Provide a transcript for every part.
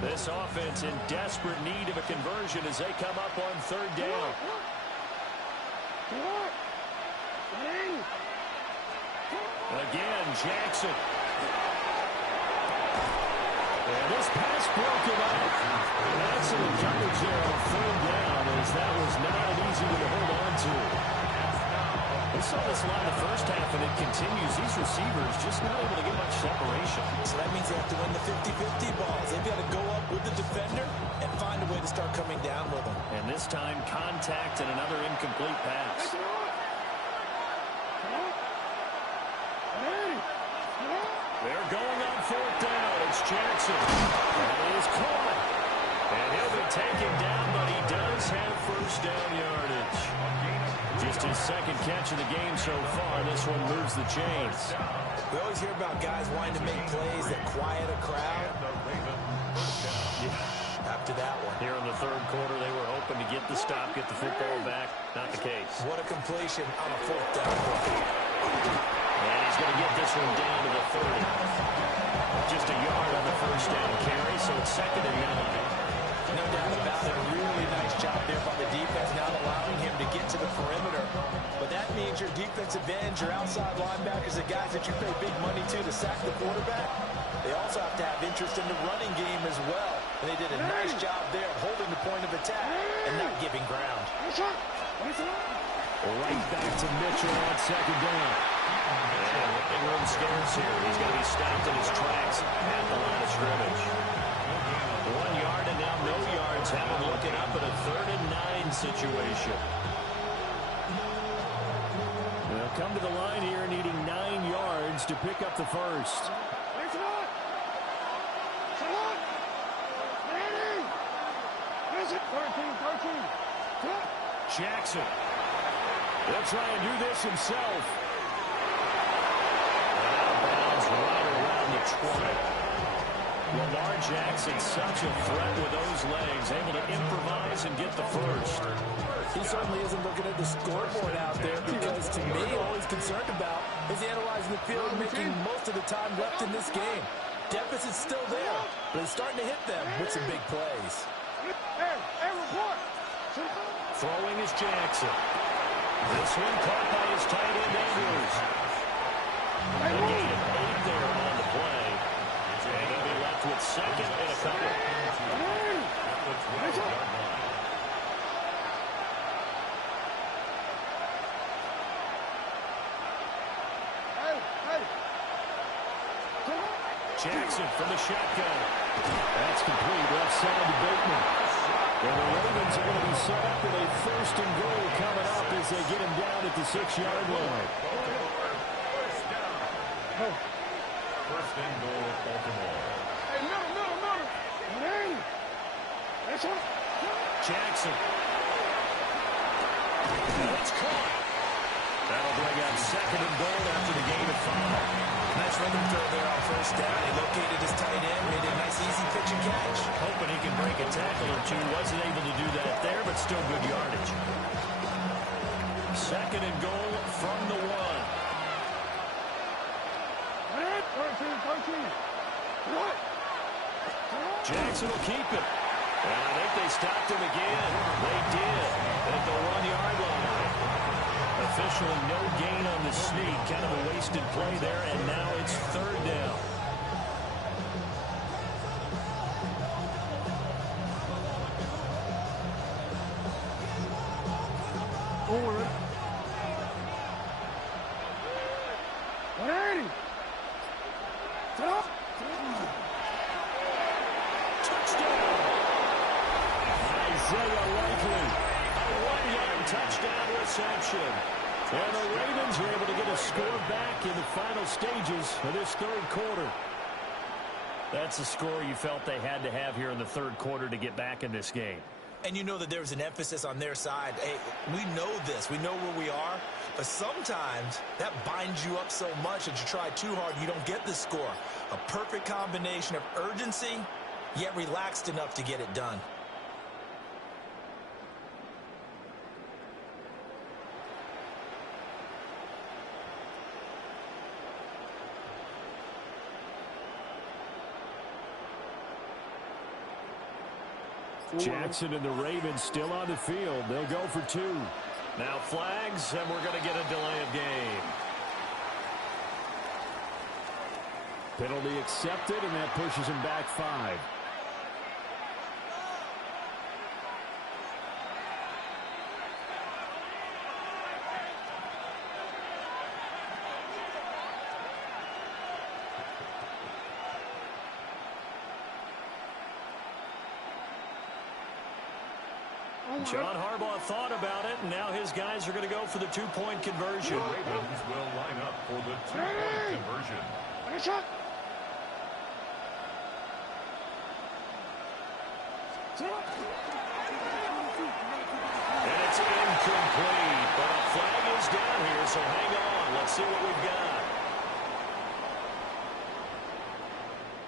This offense in desperate need of a conversion as they come up on third down. Again, Jackson. And this pass broken up. Excellent coverage there on third down as that was not an easy one to hold on to. We saw this line the first half, and it continues. These receivers just not able to get much separation. So that means they have to win the 50-50 balls. They've got to go up with the defender and find a way to start coming down with them. And this time, contact and another incomplete pass. They're going on fourth down. It's Jackson. That is caught. And he'll be taken down, but he does have first down yardage. Just his second catch of the game so far. This one moves the chains. We always hear about guys wanting to make plays that quiet a crowd. After that one. Here in the third quarter, they were hoping to get the stop, get the football back. Not the case. What a completion on a fourth down play. And he's going to get this one down to the 30. Just a yard on the first down carry, so it's 2nd and 9. No doubt about it. A really nice job there by the defense, not allowing him to get to the perimeter. But that means your defensive ends, your outside linebackers, the guys that you pay big money to sack the quarterback, they also have to have interest in the running game as well. And they did a nice job there of holding the point of attack and not giving ground. Right back to Mitchell on 2nd down. And running room scarce here. He's going to be stopped in his tracks at the line of scrimmage. 1 yard and now no yards. Have him looking up at a 3rd and 9 situation. They'll come to the line here needing 9 yards to pick up the first. Jackson. He'll try and do this himself. And out of bounds right around the 20. Lamar Jackson, such a threat with those legs, able to improvise and get the first. He certainly isn't looking at the scoreboard out there because, to me, all he's concerned about is analyzing the field and making most of the time left in this game. Deficit's still there, but he's starting to hit them with some big plays. Throwing is Jackson. This one caught by his tight end, Andrews. A gain of 8 there on the play. And he'll be left with 2nd and a couple. Jackson from the shotgun. That's complete. Left side to Bateman. And the Ravens are going to be set up with a 1st and goal coming up as they get him down at the 6-yard line. First and goal, Baltimore. Jackson. That's caught. That'll bring up 2nd and goal after the gain of 5. Nice rhythm throw there on first down. He located his tight end, made a nice easy pitch and catch. Hoping he can break a tackle or two. Wasn't able to do that there, but still good yardage. 2nd and goal from the 1. Jackson will keep it. And I think they stopped him again. They did at the 1-yard line. Officially no gain on the sneak. Kind of a wasted play there, and now it's 3rd down. Forward. 180. Touchdown. Isaiah Likely. A 1-yard touchdown reception. And the Ravens are able to get a score back in the final stages of this 3rd quarter. That's the score you felt they had to have here in the 3rd quarter to get back in this game. And you know that there's an emphasis on their side. Hey, we know this. We know where we are. But sometimes that binds you up so much that you try too hard, you don't get the score. A perfect combination of urgency, yet relaxed enough to get it done. Jackson and the Ravens still on the field. They'll go for 2. Now flags, and we're going to get a delay of game. Penalty accepted, and that pushes him back 5. John Harbaugh thought about it, and now his guys are going to go for the 2-point conversion. The Ravens will line up for the 2-point conversion. And it's incomplete, but a flag is down here, so hang on. Let's see what we've got.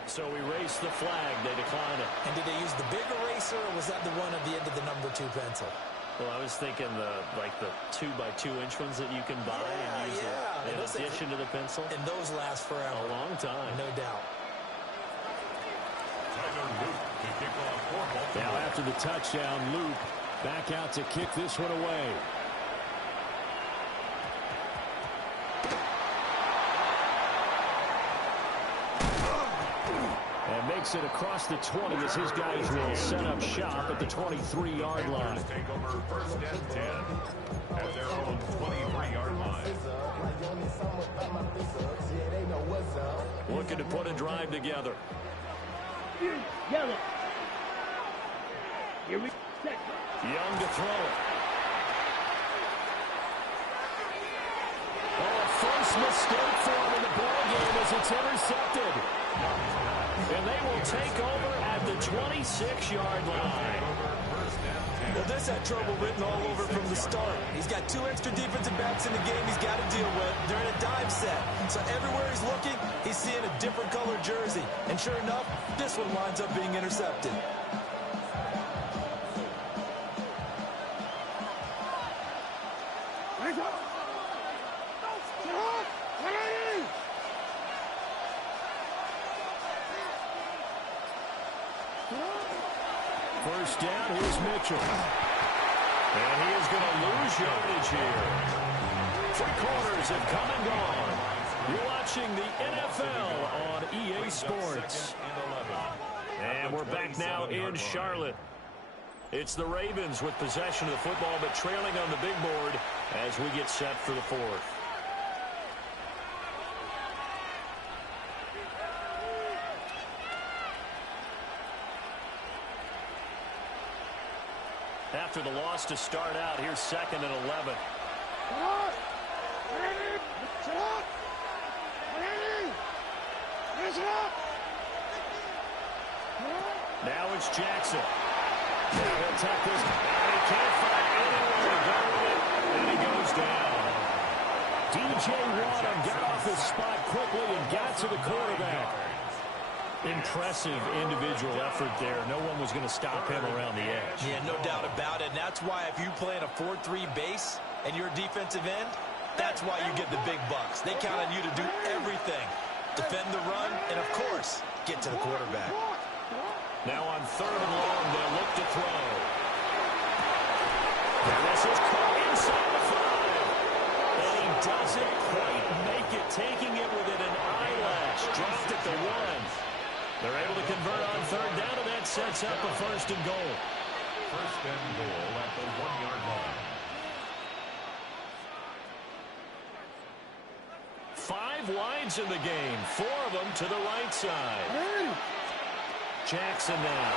So erase the flag. They decline it. And did they use the big eraser, or was that the one at the end of the number 2 pencil? Well, I was thinking the 2x2-inch ones that you can buy and use in addition to the pencil. And those last forever. A long time. No doubt. Now after the touchdown, Luke back out to kick this one away. And makes it across the 20 as his guys will set up shop at the 23-yard line. Take over 1st and 10 at their own 23-yard line. Looking to put a drive together. Young to throw it. Oh, a first mistake for him in the ball game as it's intercepted. And they will take over at the 26-yard line. Well, this had trouble written all over from the start. He's got 2 extra defensive backs in the game he's got to deal with. They're in a dive set. So everywhere he's looking, he's seeing a different color jersey. And sure enough, this one winds up being intercepted. First down, here's Mitchell. And he is going to lose yardage here. 3 quarters have come and gone. You're watching the NFL on EA Sports. And we're back now in Charlotte. It's the Ravens with possession of the football, but trailing on the big board as we get set for the 4th. After the loss to start out, here's 2nd and 11. Now it's Jackson. Now he'll attack this. And he can't find anywhere to go with it. And he goes down. DJ Waddle got off his spot quickly and got to the quarterback. Impressive individual effort there. No one was going to stop him around the edge. Yeah, no doubt about it. And that's why if you play in a 4-3 base and you're a defensive end, that's why you get the big bucks. They count on you to do everything. Defend the run and, of course, get to the quarterback. Now on 3rd and long, they'll look to throw. And this is caught inside the 5. And he doesn't quite make it, taking it within an eyelash. Dropped at the 1. They're able to convert on 3rd down, and that sets up a 1st and goal. 1st and goal at the 1-yard line. 5 wides in the game, 4 of them to the right side. Jackson now.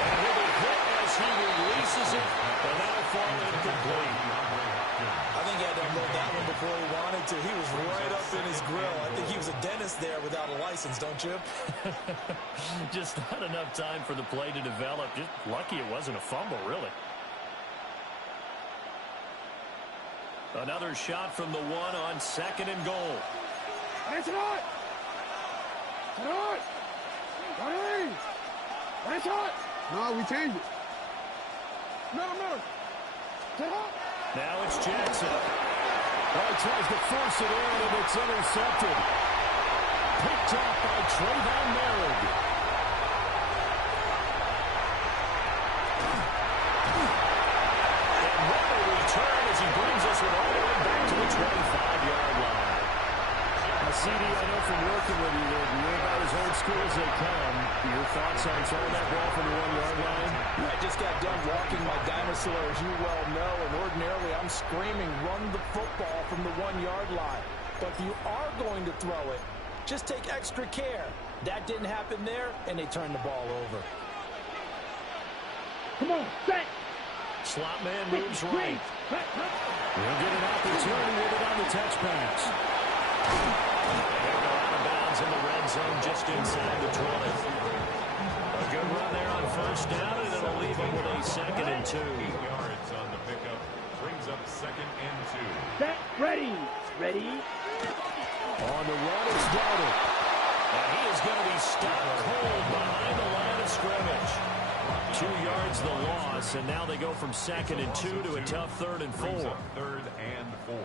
And he'll be hit as he releases it, and that'll fall incomplete. I think he had to unload that one before he wanted to. He was right up in his grill. I think he was a dentist there without a license, don't you? Just not enough time for the play to develop. Just lucky it wasn't a fumble, really. Another shot from the 1 on 2nd and goal. No, we changed it. No. Now it's Jackson. Well, he tries to force it in, and it's intercepted. Picked off by Trayvon Merrick. as they come. Your thoughts on throwing that ball from the 1-yard line? I just got done walking my dinosaur, as you well know, and ordinarily I'm screaming, run the football from the 1-yard line. But if you are going to throw it, just take extra care. That didn't happen there, and they turned the ball over. Come on, set. Slot man moves right. He'll get an opportunity with it on the touch pass. They'll go out of bounds in the red zone just inside the 20. A good run there on first down, and it'll leave him with a 2nd and 2. 8 yards on the pickup. Brings up 2nd and 2. Set, ready. Ready. On the run, it's Darnold. And he is going to be stopped cold behind the line of scrimmage. 2 yards the loss, and now they go from 2nd and 2 to a tough 3rd and 4. 3rd and 4.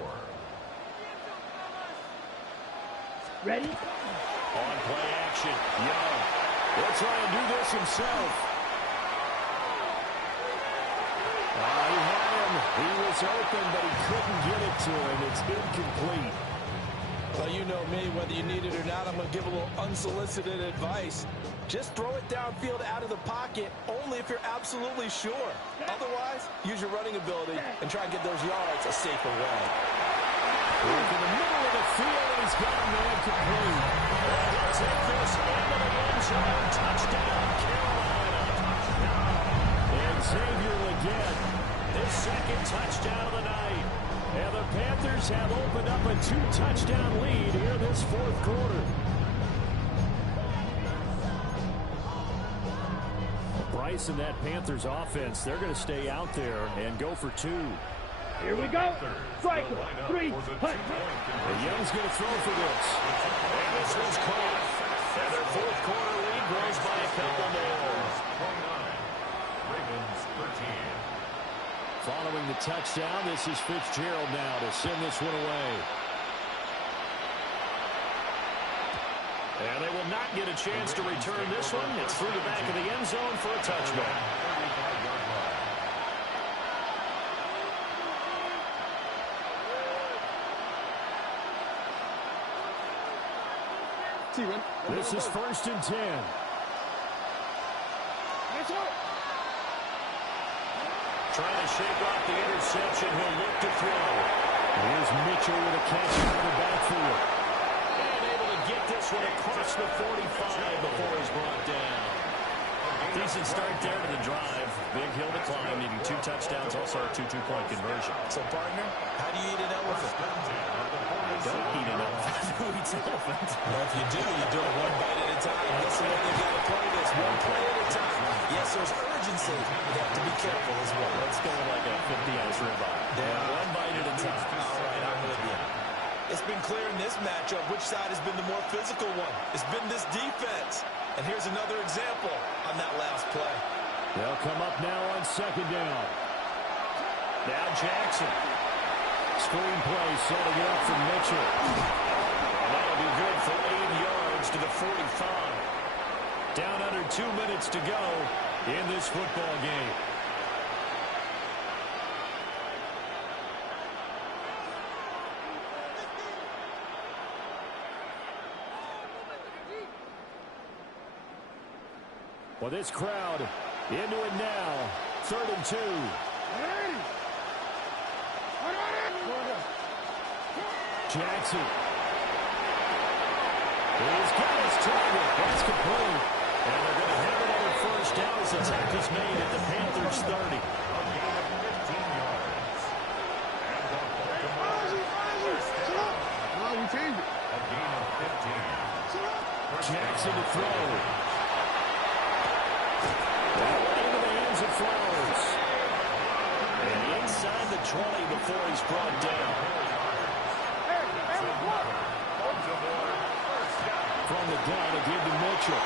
Ready. On play action, Young. He'll try and do this himself. He had him. He was open, but he couldn't get it to him. It's incomplete. Well, you know me, whether you need it or not, I'm going to give a little unsolicited advice. Just throw it downfield out of the pocket, only if you're absolutely sure. Otherwise, use your running ability and try and get those yards a safer way. Look in the middle of the field, and he's got a man complete. And he'll take this into the end zone. Touchdown, Carolina. And Xavier Legette, his 2nd touchdown of the night. And the Panthers have opened up a 2-touchdown lead here this 4th quarter. Bryce and that Panthers offense, they're going to stay out there and go for 2. Here we go. Strike. 3. Punt. Young's going to throw for this. And this was caught. And their 4th quarter lead grows by a couple more. 29. Ravens 13. Following the touchdown, this is Fitzgerald now to send this one away. And they will not get a chance to return this one. It's through the back of the end zone for a touchback. This is 1st and 10. Trying to shake off the interception. He'll look to throw. Here's Mitchell with a catch out of the backfield. And able to get this one across the 45 before he's brought down. Decent start there to the drive. Big hill to climb, needing 2 touchdowns, also a 2 two-point conversion. So, partner, how do you eat an elephant? Don't eat an elephant. Who eats an elephant? Well, if you do it 1 bite at a time. Yes, and they've got to play this 1 play at a time. Yes, there's urgency. You have to be careful as well. Let's go with like a 50-ounce ribeye. Yeah. 1 bite at a time. All right, I'm with you. It's been clear in this matchup which side has been the more physical one. It's been this defense. And here's another example on that last play. They'll come up now on 2nd down. Now Jackson. Screen play setting it up for Mitchell. And that'll be good for 8 yards to the 45. Down under 2 minutes to go in this football game. Well, this crowd into it now. 3rd and 2. Jackson. He's got his target. That's complete. And they're going to have another 1st down as the tackle's made at the Panthers 30. We changed it. A gain of 15. Jackson to throw. Into the hands of Flowers. And inside the 20 before he's brought down. From the gun, again to Mitchell.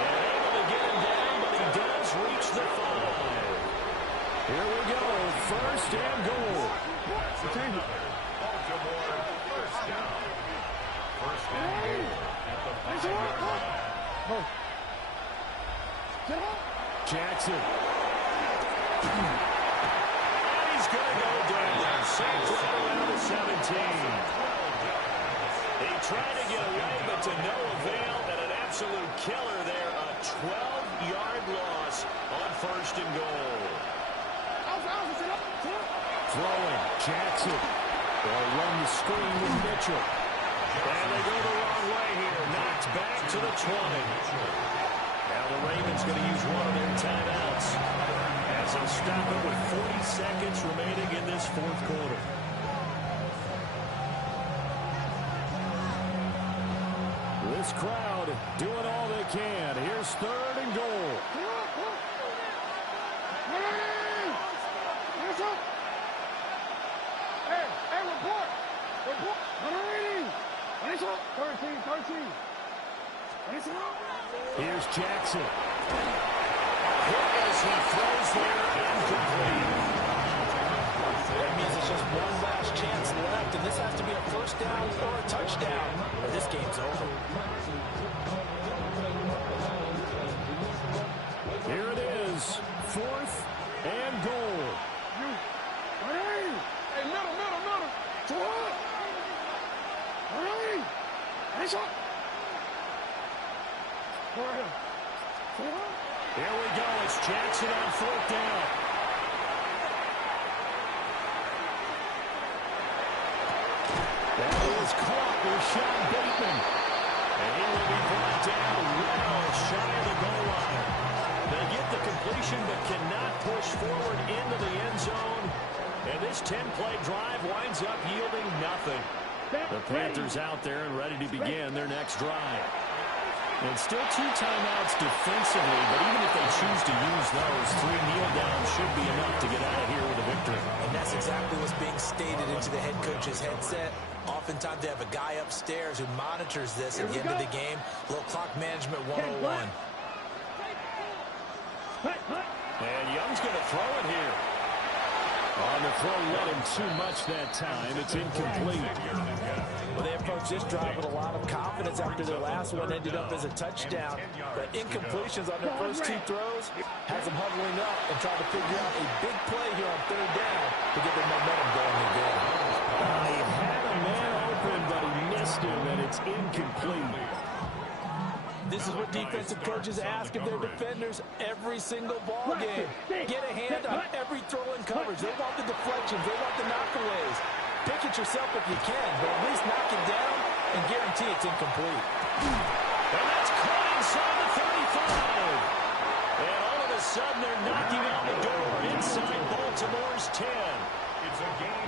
And able to get him down, but he does reach the 5. Here we go, 1st and goal. Baltimore 1st down. 1st and goal at the 5-yard line. Jackson. And he's going to go down. Sacked right around the 17. He tried to get away, but to no avail, and an absolute killer there. A 12-yard loss on 1st and goal. Throwing, Jackson. They'll run the screen with Mitchell. And they go the wrong way here. Knocked back to the 20. Now the Ravens going to use one of their timeouts as they'll stop it with 40 seconds remaining in this 4th quarter. This crowd doing all they can. Here's 3rd and goal. Hey, report. 13. Here's Jackson. Hit as he throws there, incomplete. That means it's just one last chance left, and this has to be a 1st down or a touchdown, or this game's over. Here it is, 4th and goal. Hey, middle. To what? Nice shot. Here we go. It's Jackson on 4th down. That is caught with Sean Bateman. And he will be brought down well shy of the goal line. They get the completion but cannot push forward into the end zone. And this 10-play drive winds up yielding nothing. The Panthers out there and ready to begin their next drive. And still 2 timeouts defensively, but even if they choose to use those, 3 kneel downs should be enough to get out of here with a victory. And that's exactly what's being stated into the head coach's headset. Oftentimes they have a guy upstairs who monitors this at the end of the game. A little clock management 101. And Young's going to throw it here. On the throw, let him too much that time. It's incomplete. Well, they approached this drive with a lot of confidence after their last one ended up as a touchdown. But incompletions on their first 2 throws has them huddling up and trying to figure out a big play here on 3rd down to get their momentum going again. He had a man open, but he missed him, and it's incomplete. This is what defensive coaches ask of their defenders every single ball game. Get a hand on every throw in coverage. They want the deflections. They want the knockaways. Pick it yourself if you can, but at least knock it down and guarantee it's incomplete. And that's caught inside the 35. And all of a sudden they're knocking on the door inside Baltimore's 10.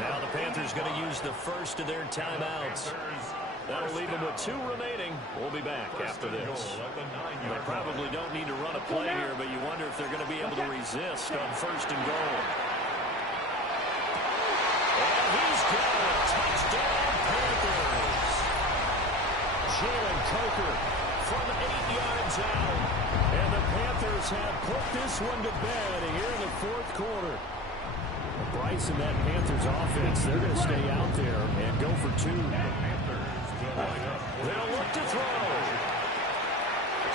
Now the Panthers going to use the first of their timeouts. That'll leave them with 2 remaining. We'll be back after this. They probably don't need to run a play here, but you wonder if they're going to be able to resist on 1st and goal. And he's got a touchdown, Panthers. Jalen Coker From 8 yards out. And the Panthers have put this one to bed here in the 4th quarter. Bryce and that Panthers offense, they're going to stay out there and go for 2. They'll look to throw.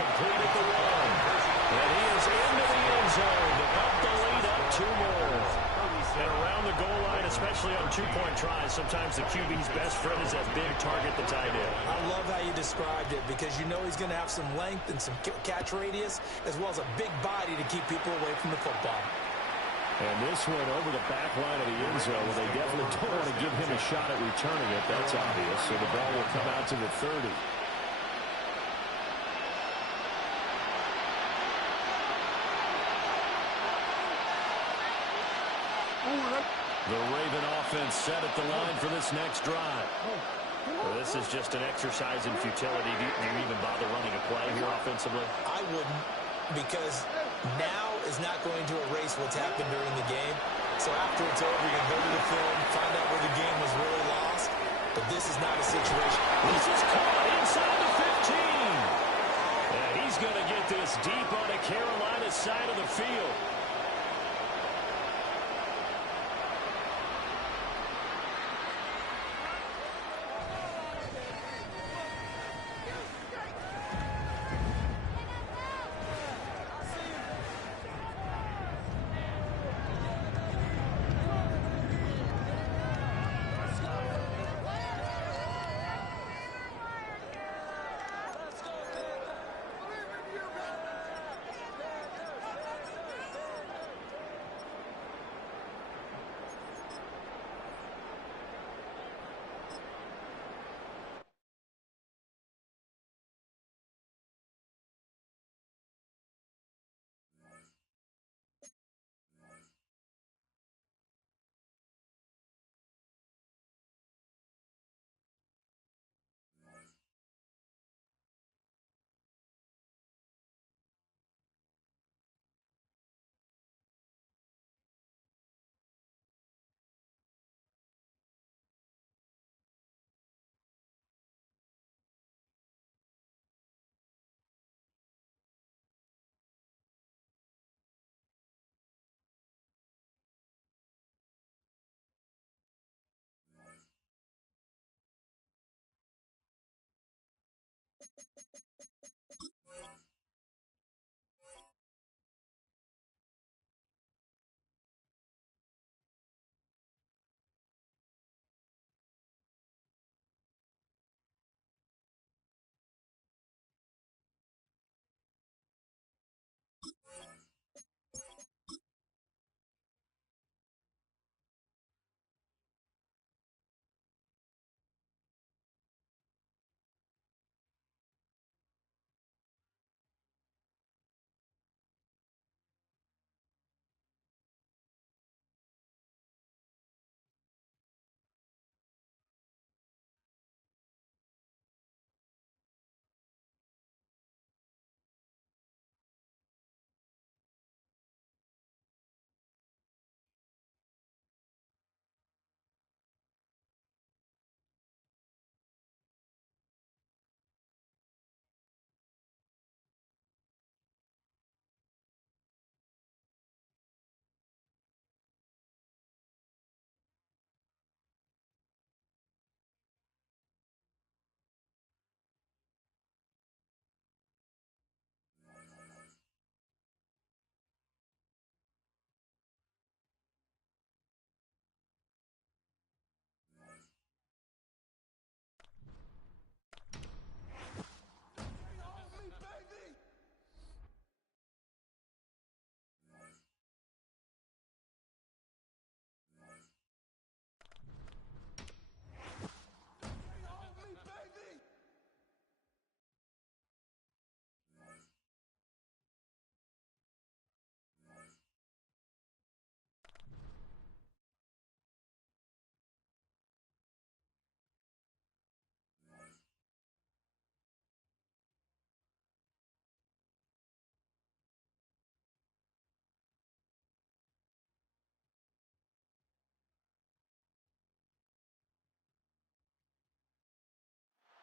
Complete at the 1. And he is into the end zone to up the lead up 2 more. And around the goal line, especially on 2-point tries, sometimes the QB's best friend is that big target, the tight end. I love how you described it because you know he's going to have some length and some catch radius as well as a big body to keep people away from the football. And this one over the back line of the end zone. Well, they definitely don't want to give him a shot at returning it. That's obvious. So the ball will come out to the 30. The Raven offense set at the line for this next drive. Well, this is just an exercise in futility. Do you even bother running a play here offensively? I wouldn't, because now is not going to erase what's happened during the game. So after it's over, you can go to the film, find out where the game was really lost. But this is not a situation. This is caught inside the 15. And he's going to get this deep on the Carolina side of the field.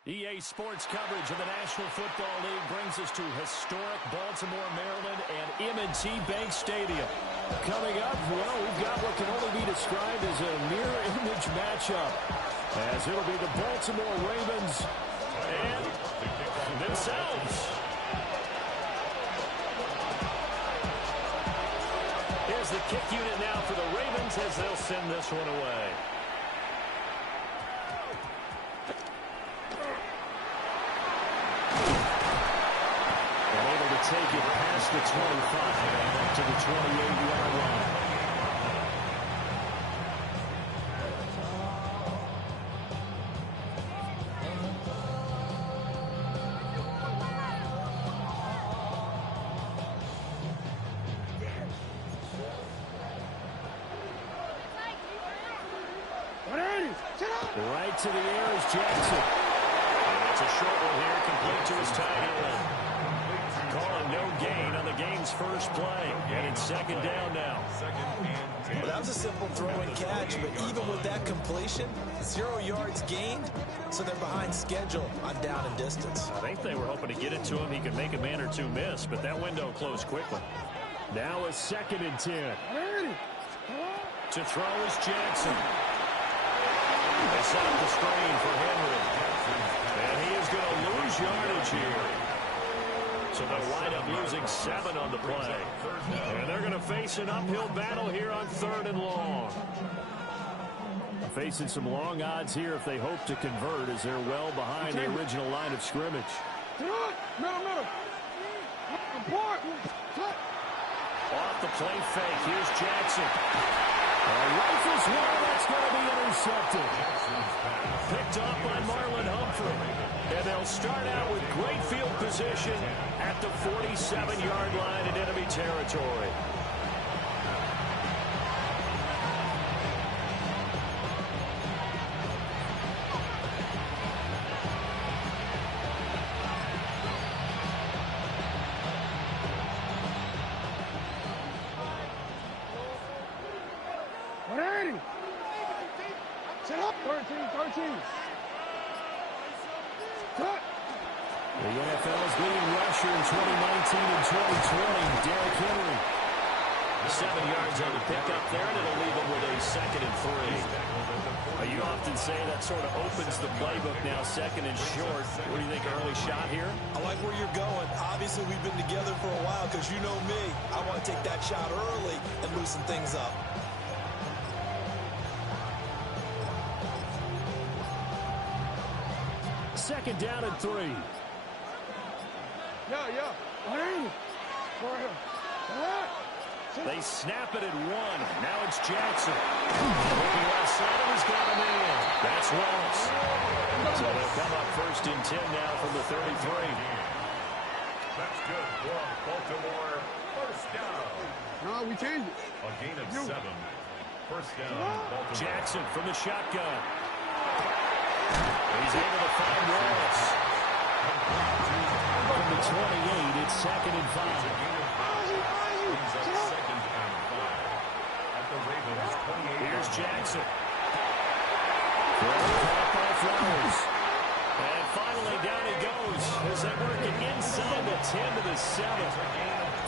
EA Sports coverage of the National Football League brings us to historic Baltimore, Maryland, and M&T Bank Stadium. Coming up, well, we've got what can only be described as a mirror image matchup, as it'll be the Baltimore Ravens and themselves. Here's the kick unit now for the Ravens as they'll send this one away. Take it past the 25 and up to the 28-yard line. Right to the air is Jackson. And it's a short one here, complete to his tight end. Calling no gain on the game's first play. And it's second down now. Well, that was a simple throw and catch, but even with that completion, 0 yards gained, so they're behind schedule on down and distance. I think they were hoping to get it to him. He could make a man or two miss, but that window closed quickly. Now a 2nd and 10. To throw is Jackson. They set up the screen for Henry. And he is going to lose yardage here. So they'll wind up losing 7 on the play. And they're going to face an uphill battle here on 3rd and long. Facing some long odds here if they hope to convert, as they're well behind the original line of scrimmage. Off the play fake, here's Jackson. Rifles one, that's going to be intercepted. Picked up by Marlon Humphrey. And they'll start out with great field position at the 47-yard line in enemy territory. Set up, 13. Cut. The NFL's leading rusher in 2019 and 2020, Derrick Henry. 7 yards on the pickup there, and it'll leave him with a 2nd and 3. You often say that sort of opens the playbook now, 2nd and short. What do you think, early shot here? I like where you're going. Obviously, we've been together for a while because you know me. I want to take that shot early and loosen things up. Second down and 3. Yeah. They snap it at 1. Now it's Jackson. Looking left side, and he's got a man. That's Wallace. So they'll come up 1st and 10 now from the 33. That's good for Baltimore. 1st down. No, we changed it. A gain of 7. 1st down, Baltimore. Jackson from the shotgun. He's able to find Wallace. From the 28, it's 2nd and 5. Here's Jackson. Caught by Flowers. And finally down he goes as they work it inside the 10 to the 7.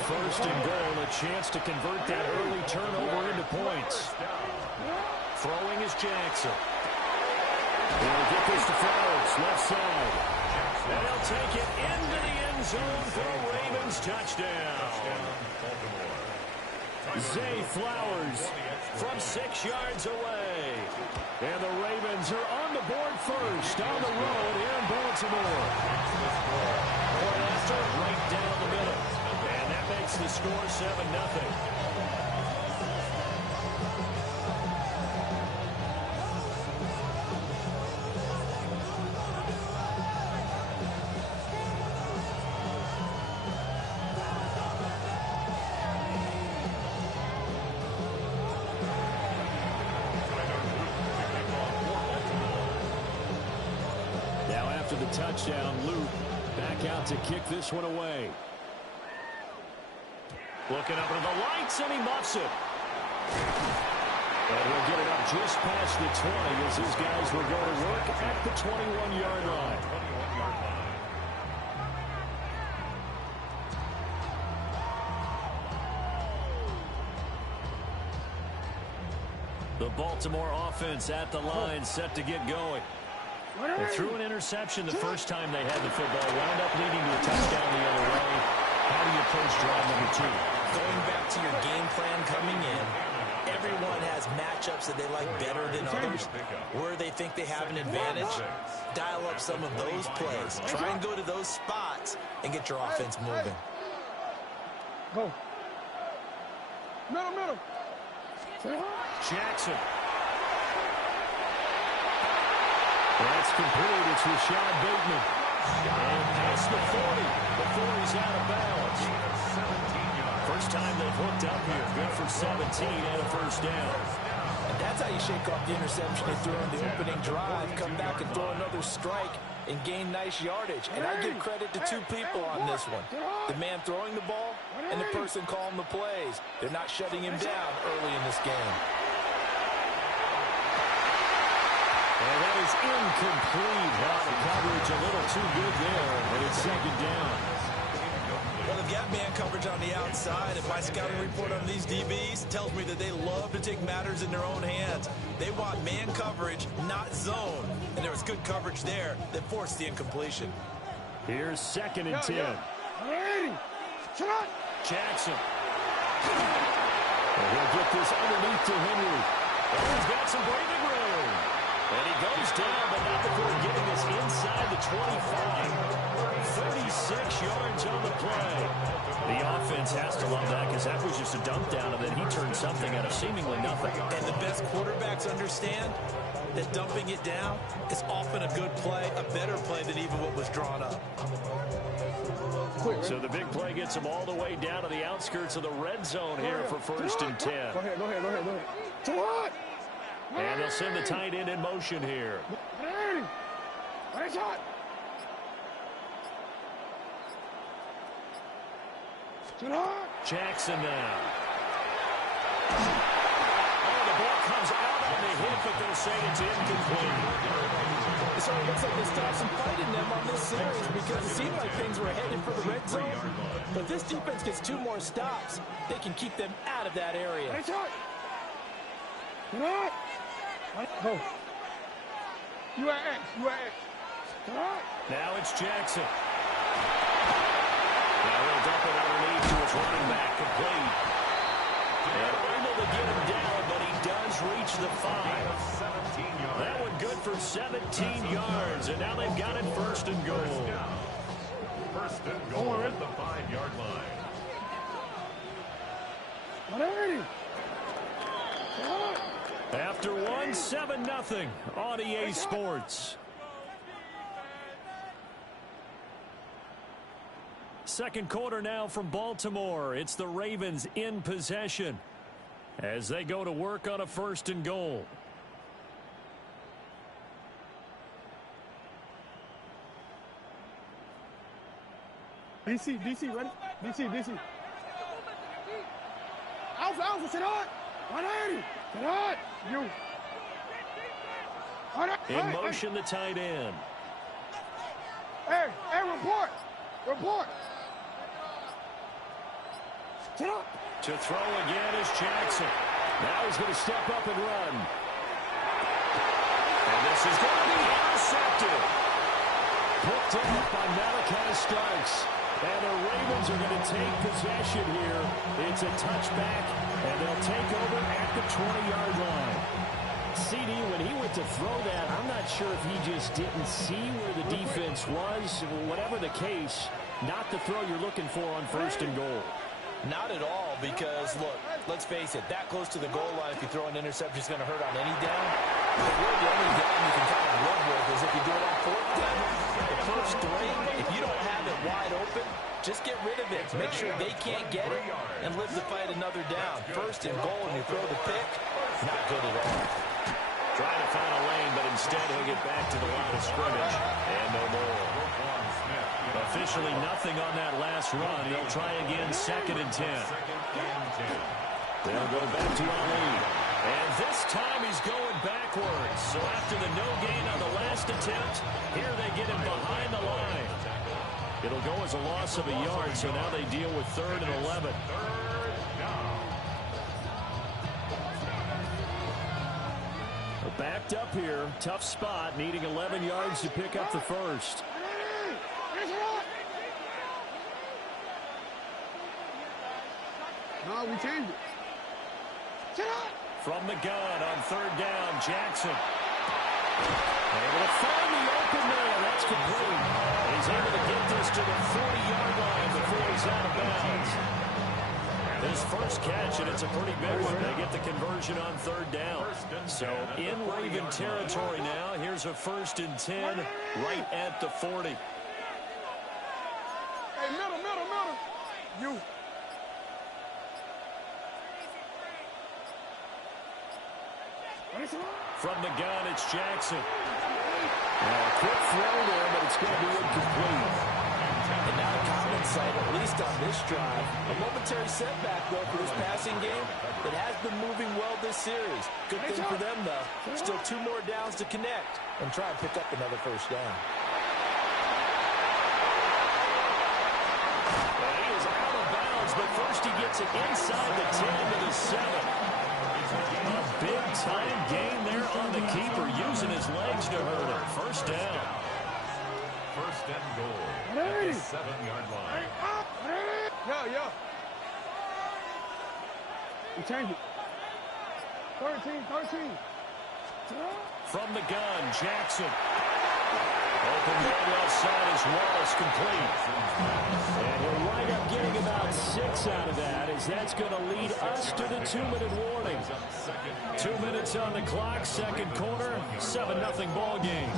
1st and goal, a chance to convert that early turnover into points. Throwing is Jackson. They'll get this to Flowers, left side. And they'll take it into the end zone for a Ravens touchdown. Zay Flowers from 6 yards away. And the Ravens are on the board first on the road here in Baltimore. Point after, right down the middle. And that makes the score 7-0. After the touchdown, Luke back out to kick this one away. Looking up into the lights, and he muffs it. And he'll get it up just past the 20 as his guys will go to work at the 21-yard line. The Baltimore offense at the line, set to get going. They threw an interception the first time they had the football, wound up leading to a touchdown the other way. How do you approach drive number 2? Going back to your game plan coming in, everyone has matchups that they like better than others. Where they think they have an advantage, dial up some of those plays. Try and go to those spots and get your offense moving. Go. Middle. Jackson. That's complete. It's Rashad Bateman. And past the 40 before he's out of bounds. First time they've hooked up here. Good for 17 and a first down. And that's how you shake off the interception they threw on the opening drive. Come back and throw another strike and gain nice yardage. And I give credit to two people on this one. The man throwing the ball and the person calling the plays. They're not shutting him down early in this game. And that is incomplete. The coverage a little too good there, and it's second down. Well, they've got man coverage on the outside, and my scouting report on these DBs tells me that they love to take matters in their own hands. They want man coverage, not zone. And there was good coverage there that forced the incompletion. Here's second and 10. Jackson. And he'll get this underneath to Henry. And he's got some breathing room. And he goes down, but not before getting this inside the 25. 36 yards on the play. The offense has to love that because that was just a dump down, and then he turned something out of seemingly nothing. And the best quarterbacks understand that dumping it down is often a good play, a better play than even what was drawn up. So the big play gets him all the way down to the outskirts of the red zone here for first and 10. Go ahead. And they'll send the tight end in motion here. Jackson now. Oh, the ball comes out on the hit, but they'll say it's incomplete. So it looks like they stopped some fight in them on this series because it seemed like things were headed for the red zone. But if this defense gets 2 more stops, they can keep them out of that area. Go. You are X. Now it's Jackson. Now he'll dump it underneath to his running back, complete. And able to get him down, but he does reach the 5. That one good for 17 yards, and now they've got it first and goal. First and goal at the 5-yard line. After one, 7-0 on EA Sports. Second quarter now from Baltimore. It's the Ravens in possession as they go to work on a first and goal. DC, ready? DC. Alpha, sit on. 180. Sit on. You. In motion, the tight end. Hey, report. Sit up. To throw again is Jackson. Now he's going to step up and run. And this is going to be intercepted. Picked off by Malachi Starks. And the Ravens are going to take possession here. It's a touchback, and they'll take over at the 20-yard line. CD, when he went to throw that, I'm not sure if he just didn't see where the defense was. Whatever the case, not the throw you're looking for on first and goal. Not at all, because, look, let's face it, that close to the goal line, if you throw an interception, it's going to hurt on any down. But really, the only down you can kind of live with is if you do it on 4th down. The first 3, if you don't have it wide open, just get rid of it. Make sure they can't get it and live to fight another down. First and goal, and you throw the pick, not good at all. Trying to find a lane, but instead he'll get back to the line of scrimmage. And no more. Officially nothing on that last run. He'll try again, second and 10. They'll go back to Na-illy. And this time he's going backwards. So after the no gain on the last attempt, here they get him behind the line. It'll go as a loss of a yard, so now they deal with 3rd and 11. Backed up here, tough spot, needing 11 yards to pick up the first. No, we changed it. From the gun on 3rd down, Jackson. Able to find the open man. That's complete. He's able to get this to the 40-yard line before he's out of bounds. His first catch, and it's a pretty big one. They get the conversion on 3rd down. So in Raven territory now. Here's a 1st and 10 right at the 40. Hey, middle. You. From the gun, it's Jackson. A quick throw there, but it's going to be incomplete. And now a common sight, at least on this drive. A momentary setback, though, for this passing game. It has been moving well this series. Good thing for them, though. Still 2 more downs to connect and try and pick up another 1st down. And he is out of bounds, but first he gets it inside the 10 to the 7. A big-time gain there on the keeper, using his legs to hurt him. 1st down. 1st and goal at the 7-yard line. Yeah. We changed it. 13. From the gun, Jackson. Open field left side is Wallace, complete. And he'll wind up getting about 6 out of that, as that's going to lead us to the 2-minute warning. 2 minutes on the clock, 2nd quarter, 7-0 ball game.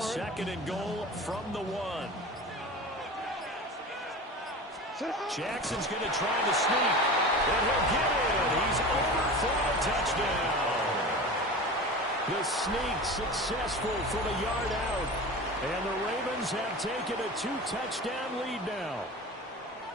Second and goal from the 1. Jackson's going to try to sneak, and he'll get it. He's over for the touchdown. The sneak successful for the yard out, and the Ravens have taken a 2-touchdown lead now.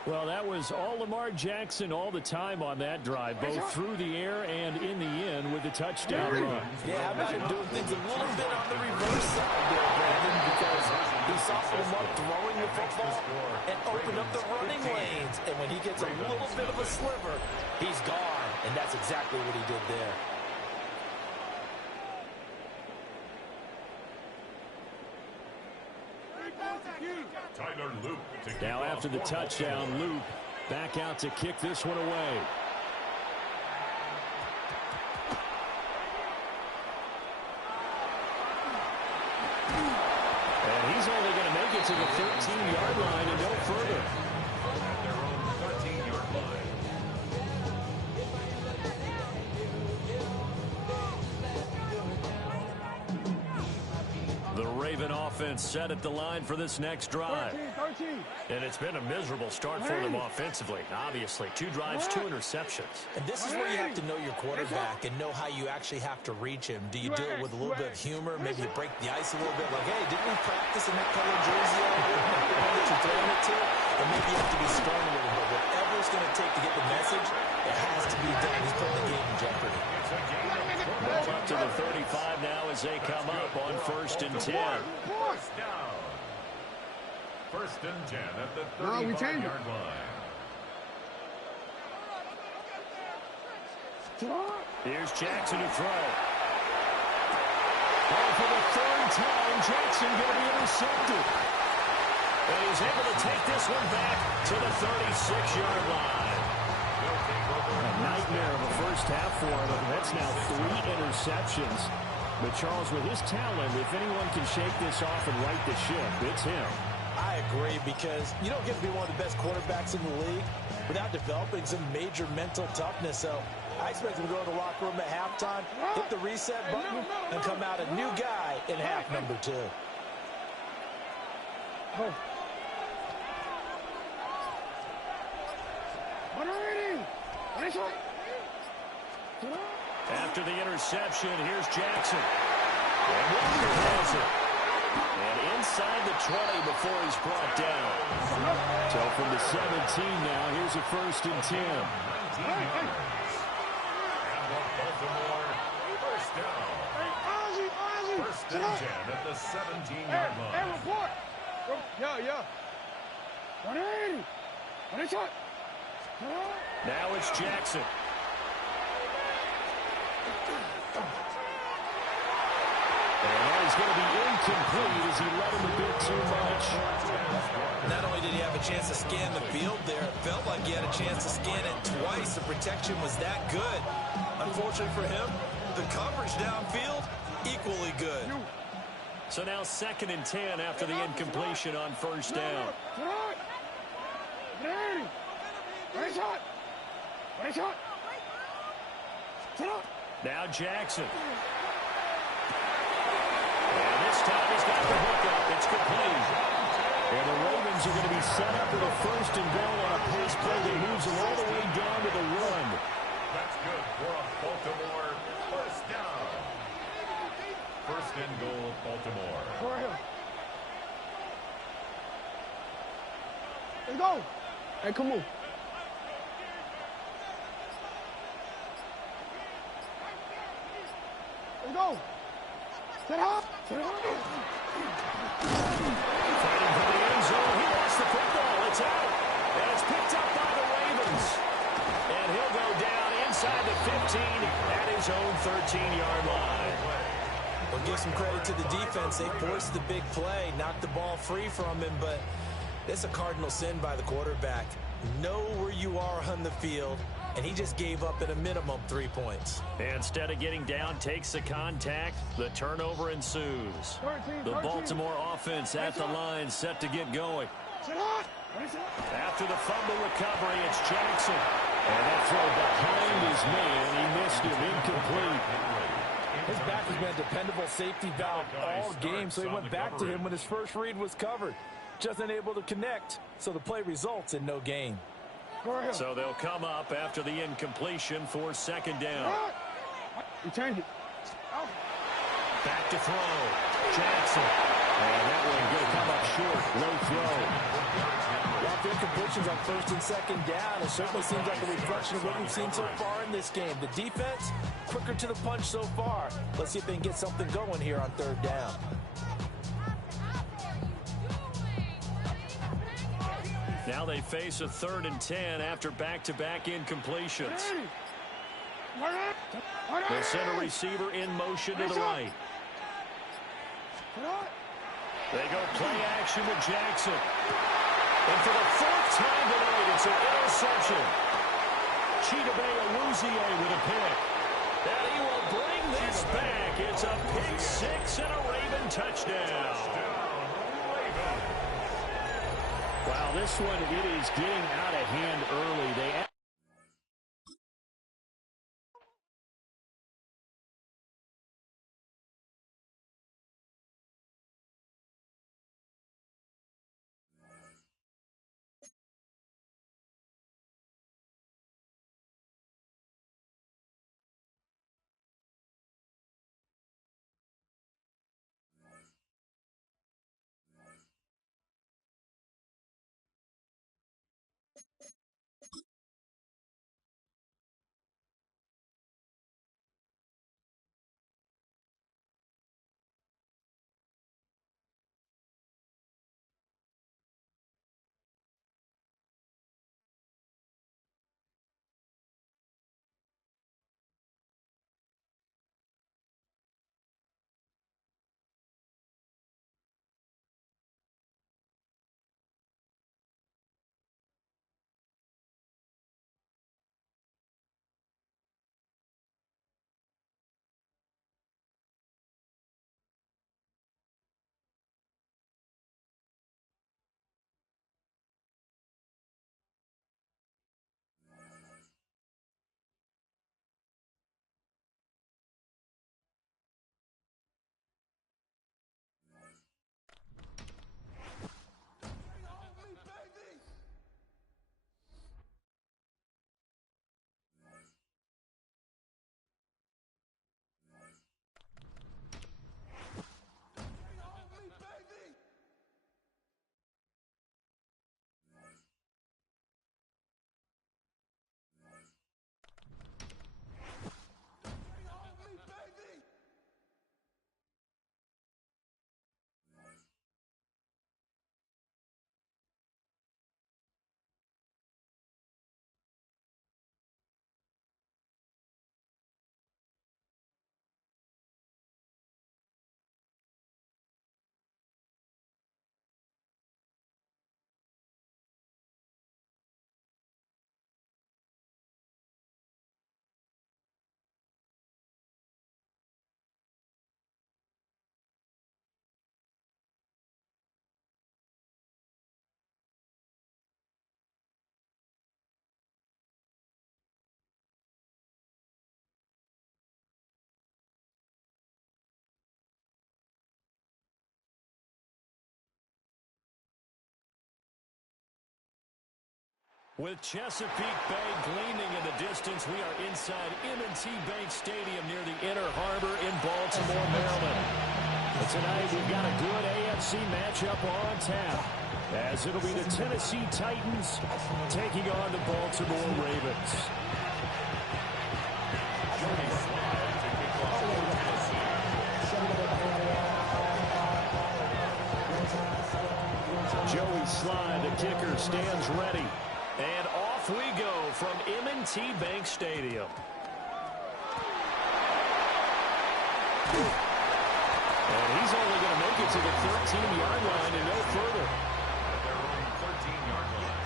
Well, that was all Lamar Jackson all the time on that drive, both through the air and in the end with the touchdown run. Yeah, how about him doing things a little bit on the reverse side there, Brandon, because he softened him up throwing the football and opened up the running lanes. And when he gets a little bit of a sliver, he's gone. And that's exactly what he did there. Now after the touchdown, Loop back out to kick this one away. And he's only going to make it to the 13-yard line and no further. At their own 13-yard line. The Raven offense set at the line for this next drive. 13. And it's been a miserable start for them offensively, obviously. 2 drives, 2 interceptions. And this is where you have to know your quarterback and know how you actually have to reach him. Do you do it with a little bit of humor? Maybe you break the ice a little bit, like, hey, didn't we practice in that color jersey that you're throwing it to? Or maybe you have to be stern with him. But whatever it's going to take to get the message, it has to be done. He's putting the game in jeopardy. Ball up to the 35 now as they come up on 1st and 10. 4th down. 1st and 10 at the 35-yard line. Here's Jackson to throw. Oh, for the 3rd time, Jackson going to be intercepted. And he's able to take this one back to the 36-yard line. A nightmare of a first half for him. That's now 3 interceptions. But Charles, with his talent, if anyone can shake this off and right the ship, it's him. I agree, because you don't get to be one of the best quarterbacks in the league without developing some major mental toughness. So I expect him to go to the locker room at halftime, hit the reset button, and come out a new guy in half number 2. Oh. After the interception, here's Jackson. And Walker has it. And inside the 20 before he's brought down. So from the 17 now, here's a 1st and 10. And Baltimore first down. First and 10 at the 17-yard line. Hey, report. Yeah. 180. 180 shot. Now it's Jackson. And that is going to be incomplete as he let him a bit too much. Not only did he have a chance to scan the field there, it felt like he had a chance to scan it twice. The protection was that good. Unfortunately for him, the coverage downfield, equally good. So now 2nd and 10 after the incompletion on 1st down. Now Jackson. And this time he's got the hookup. It's complete. And the Ravens are going to be set up with a 1st and goal on a pace play that moves them all the way down to the run. That's good for a Baltimore first down. 1st and goal, Baltimore. Let's go. Hey, come on. Let's go. Set up. Fighting for the end zone. He lost the football. It's out. And it's picked up by the Ravens. And he'll go down inside the 15 at his own 13-yard line. Well, give some credit to the defense. They forced the big play, knocked the ball free from him, but it's a cardinal sin by the quarterback. Know where you are on the field, and he just gave up at a minimum 3 points. Instead of getting down, takes the contact. The turnover ensues. The Baltimore offense at the line, set to get going. After the fumble recovery, it's Jackson. And that throw behind his man. He missed him, incomplete. His back has been a dependable safety valve all game, so he went back to him when his first read was covered. Just unable to connect, so the play results in no gain. So they'll come up after the incompletion for 2nd down. You change it. Back to throw. Jackson. And that one going to come up short. Low throw. After incompletions on 1st and 2nd down, it certainly seems like a reflection of what we've seen so far in this game. The defense, quicker to the punch so far. Let's see if they can get something going here on 3rd down. Now they face a 3rd and 10 after back-to-back incompletions. They'll send a receiver in motion to the right. They go play action with Jackson. And for the 4th time tonight, it's an interception. Chidobe Awuzie with a pick. And he will bring this back. It's a pick 6 and a Raven touchdown. Wow, this one, it is getting out of hand early. They With Chesapeake Bay gleaming in the distance, we are inside M&T Bank Stadium near the Inner Harbor in Baltimore, Maryland. But tonight we've got a good AFC matchup on tap, as it'll be the Tennessee Titans taking on the Baltimore Ravens. Joey Slye, the kicker, stands ready. And off we go from M&T Bank Stadium. And he's only going to make it to the 13-yard line and no further. At their own 13-yard line.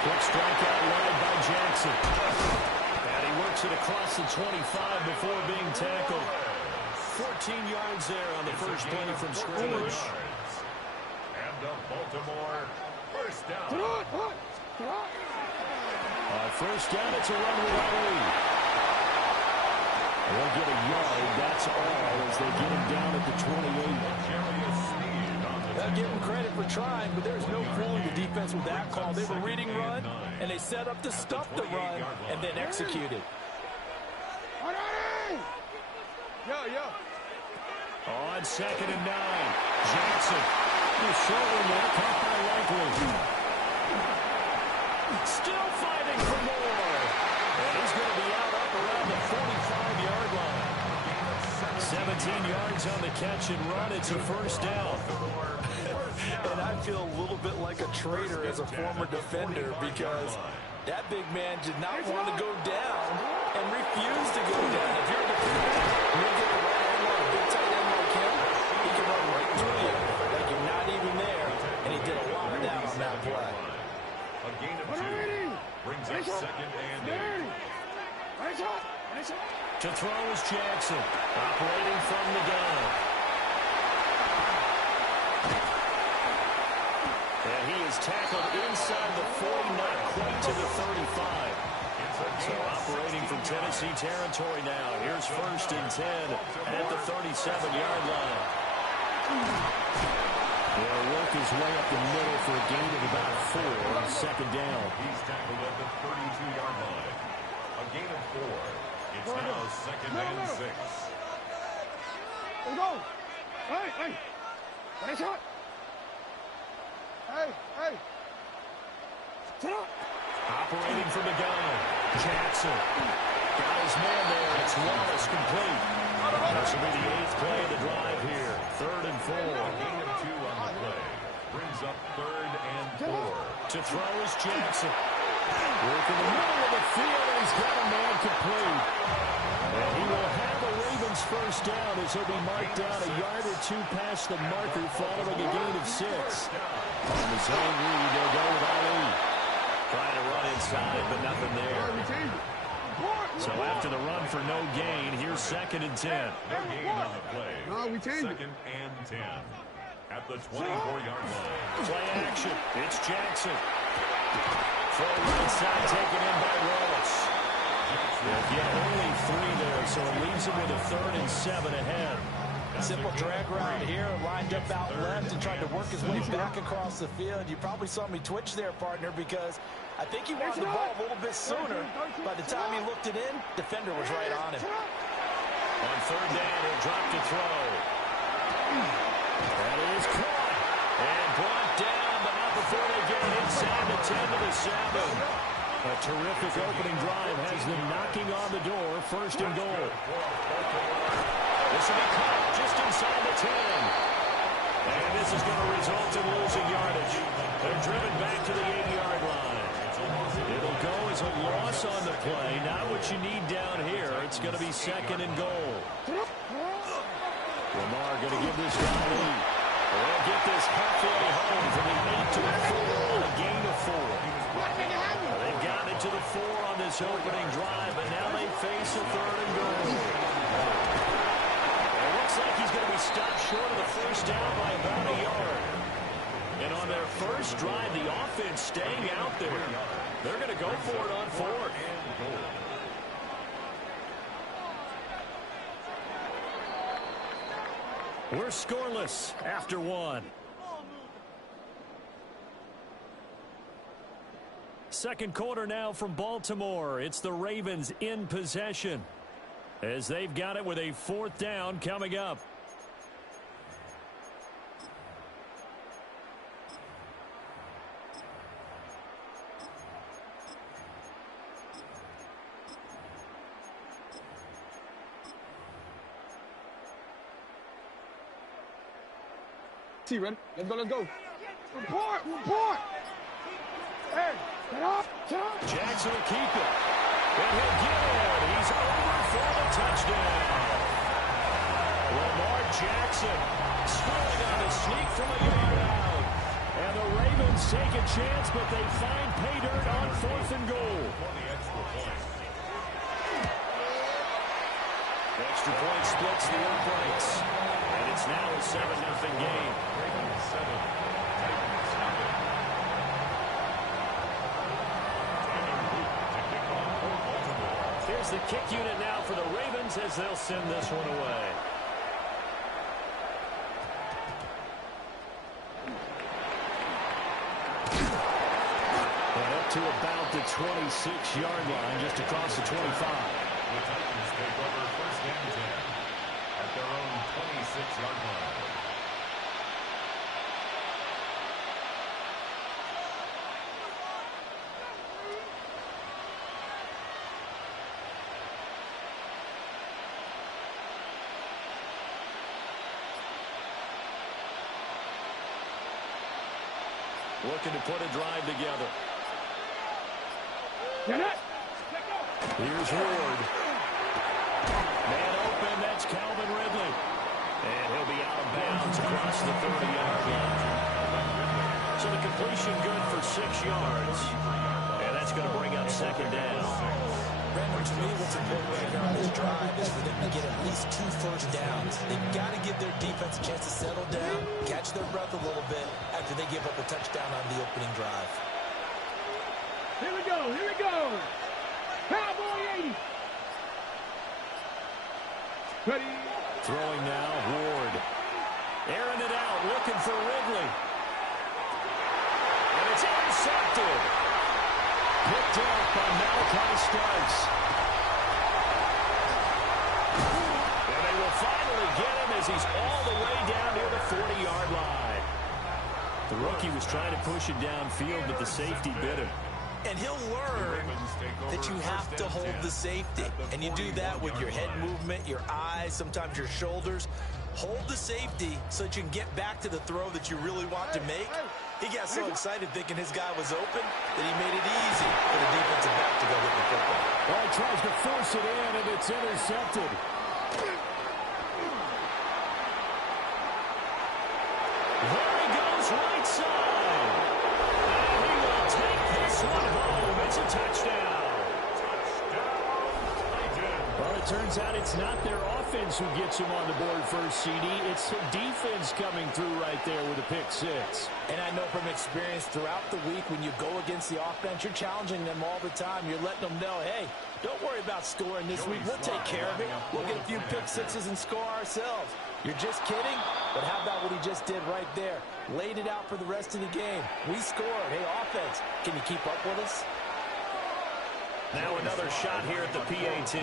Quick strike out wide by Jackson. And he works it across the 25 before being tackled. 14 yards there on the first play from scrimmage. And the Baltimore first down. First down, it's a run with Na-illy. They'll get a yard, that's all, as they get him down at the 28. They'll give him credit for trying, but there's no fooling the defense with that call. They were reading run, and they set up to stop the run, and then executed. On 2nd and 9, Jackson. The shoulder there, caught by Likely. Still fighting for more. And he's going to be out up around the 45-yard line. 17 yards on the catch and run. It's a first down. And I feel a little bit like a traitor as a former defender because that big man did not want to go down and refused to go down. If you're a defender, you'll get the right end line, a big tight end like him. He can run right through you like you're not even there, and he did a lot of that on that play. A gain of 2 brings up 2nd and 8. To throw is Jackson, operating from the gun. And he is tackled inside the 40, not quite to the 35. So operating from Tennessee territory now. Here's 1st and 10 at the 37-yard line. He'll work his way up the middle for a gain of about 4 on 2nd down. He's tackled at the 32-yard line. A gain of 4. It's now 2nd and 6. Let's go. Hey. Nice shot. Hey. Operating from the gun. Jackson. Got his man there. It's Wallace complete. This will be the 8th play of the drive here. 3rd and 4. A gain of 2 on the play. Brings up 3rd and 4. To throw is Jackson. Work in the middle of the field, and he's got a man complete. And he will have the Ravens first down as he'll be marked down a yard or 2 past the marker following a gain of 6. On the zone read, they'll go with Na-illy. Trying to run inside, but nothing there. So after the run for no gain, here's 2nd and 10. No gain on the play. No, we changed it. 2nd and 10. At the 24-yard line. Play action. It's Jackson. Throw right side taken in by Wallace. Yeah, only 3 there, so it leaves him with a 3rd and 7 ahead. Simple drag route here, lined up out left and tried to work his way back across the field. You probably saw me twitch there, partner, because I think he wanted the ball a little bit sooner. By the time he looked it in, defender was right on him. On 3rd down, he'll drop to throw. That is caught and brought down, but not before they get it inside the 10 to the 7. A terrific opening drive has them knocking on the door. 1st and goal. This will be caught just inside the 10. And this is going to result in losing yardage. They're driven back to the 8-yard line. It'll go as a loss on the play. Not what you need down here. It's going to be 2nd and goal. Lamar going to give this to Na-illy. They'll get this halfway home from the 8 to a 4 on a gain of 4. They've gotten it to the 4 on this opening drive, but now they face a 3rd and goal. It looks like he's going to be stopped short of the first down by about a yard. And on their first drive, the offense staying out there. They're going to go for it on 4th. We're scoreless after 1. Second quarter now from Baltimore. It's the Ravens in possession as they've got it with a 4th down coming up. Ready? Let's go, let's go. Report, report. Hey, get up, Jackson will keep it. And he'll get it. He's over for the touchdown. Lamar Jackson scoring on a sneak from a yard out. And the Ravens take a chance, but they find pay dirt on 4th and goal. Extra point splits the uprights. And it's now a 7-0 game. Here's the kick unit now for the Ravens as they'll send this one away. And up to about the 26-yard line, just across the 25. The Titans take over 1st and 10 at their own 26-yard line. Looking to put a drive together. Get it. Here's Ward. Man open, that's Calvin Ridley. And he'll be out of bounds across the 30-yard line. So the completion good for 6 yards. And that's going to bring up 2nd down. Brandon, to me, what's important right here on this drive is for them to get at least 2 first downs. They've got to give their defense a chance to settle down, catch their breath a little bit after they give up a touchdown on the opening drive. Here we go, here we go. Cowboy 80. Ready. Throwing now, Ward. Airing it out, looking for Ridley. And it's intercepted. Picked up by Malachi Starks. And they will finally get him as he's all the way down near the 40-yard line. The rookie was trying to push it downfield, but the safety bit him. And he'll learn that you have to hold the safety. And you do that with your head movement, your eyes, sometimes your shoulders. Hold the safety so that you can get back to the throw that you really want to make. He got so excited thinking his guy was open that he made it easy for the defensive back to go get the football. Well, he tries to force it in, and it's intercepted. There he goes, right side. And he will take this one home. It's a touchdown. Well, it turns out it's not their offense who gets him on the board first, CD. It's the defense coming through right there with a pick 6. And I know from experience throughout the week when you go against the offense, you're challenging them all the time. You're letting them know, hey, don't worry about scoring this week. We'll take care of it. We'll get a few pick 6s and score ourselves. You're just kidding? But how about what he just did right there? Laid it out for the rest of the game. We scored. Hey, offense, can you keep up with us? Now another shot here at the PAT.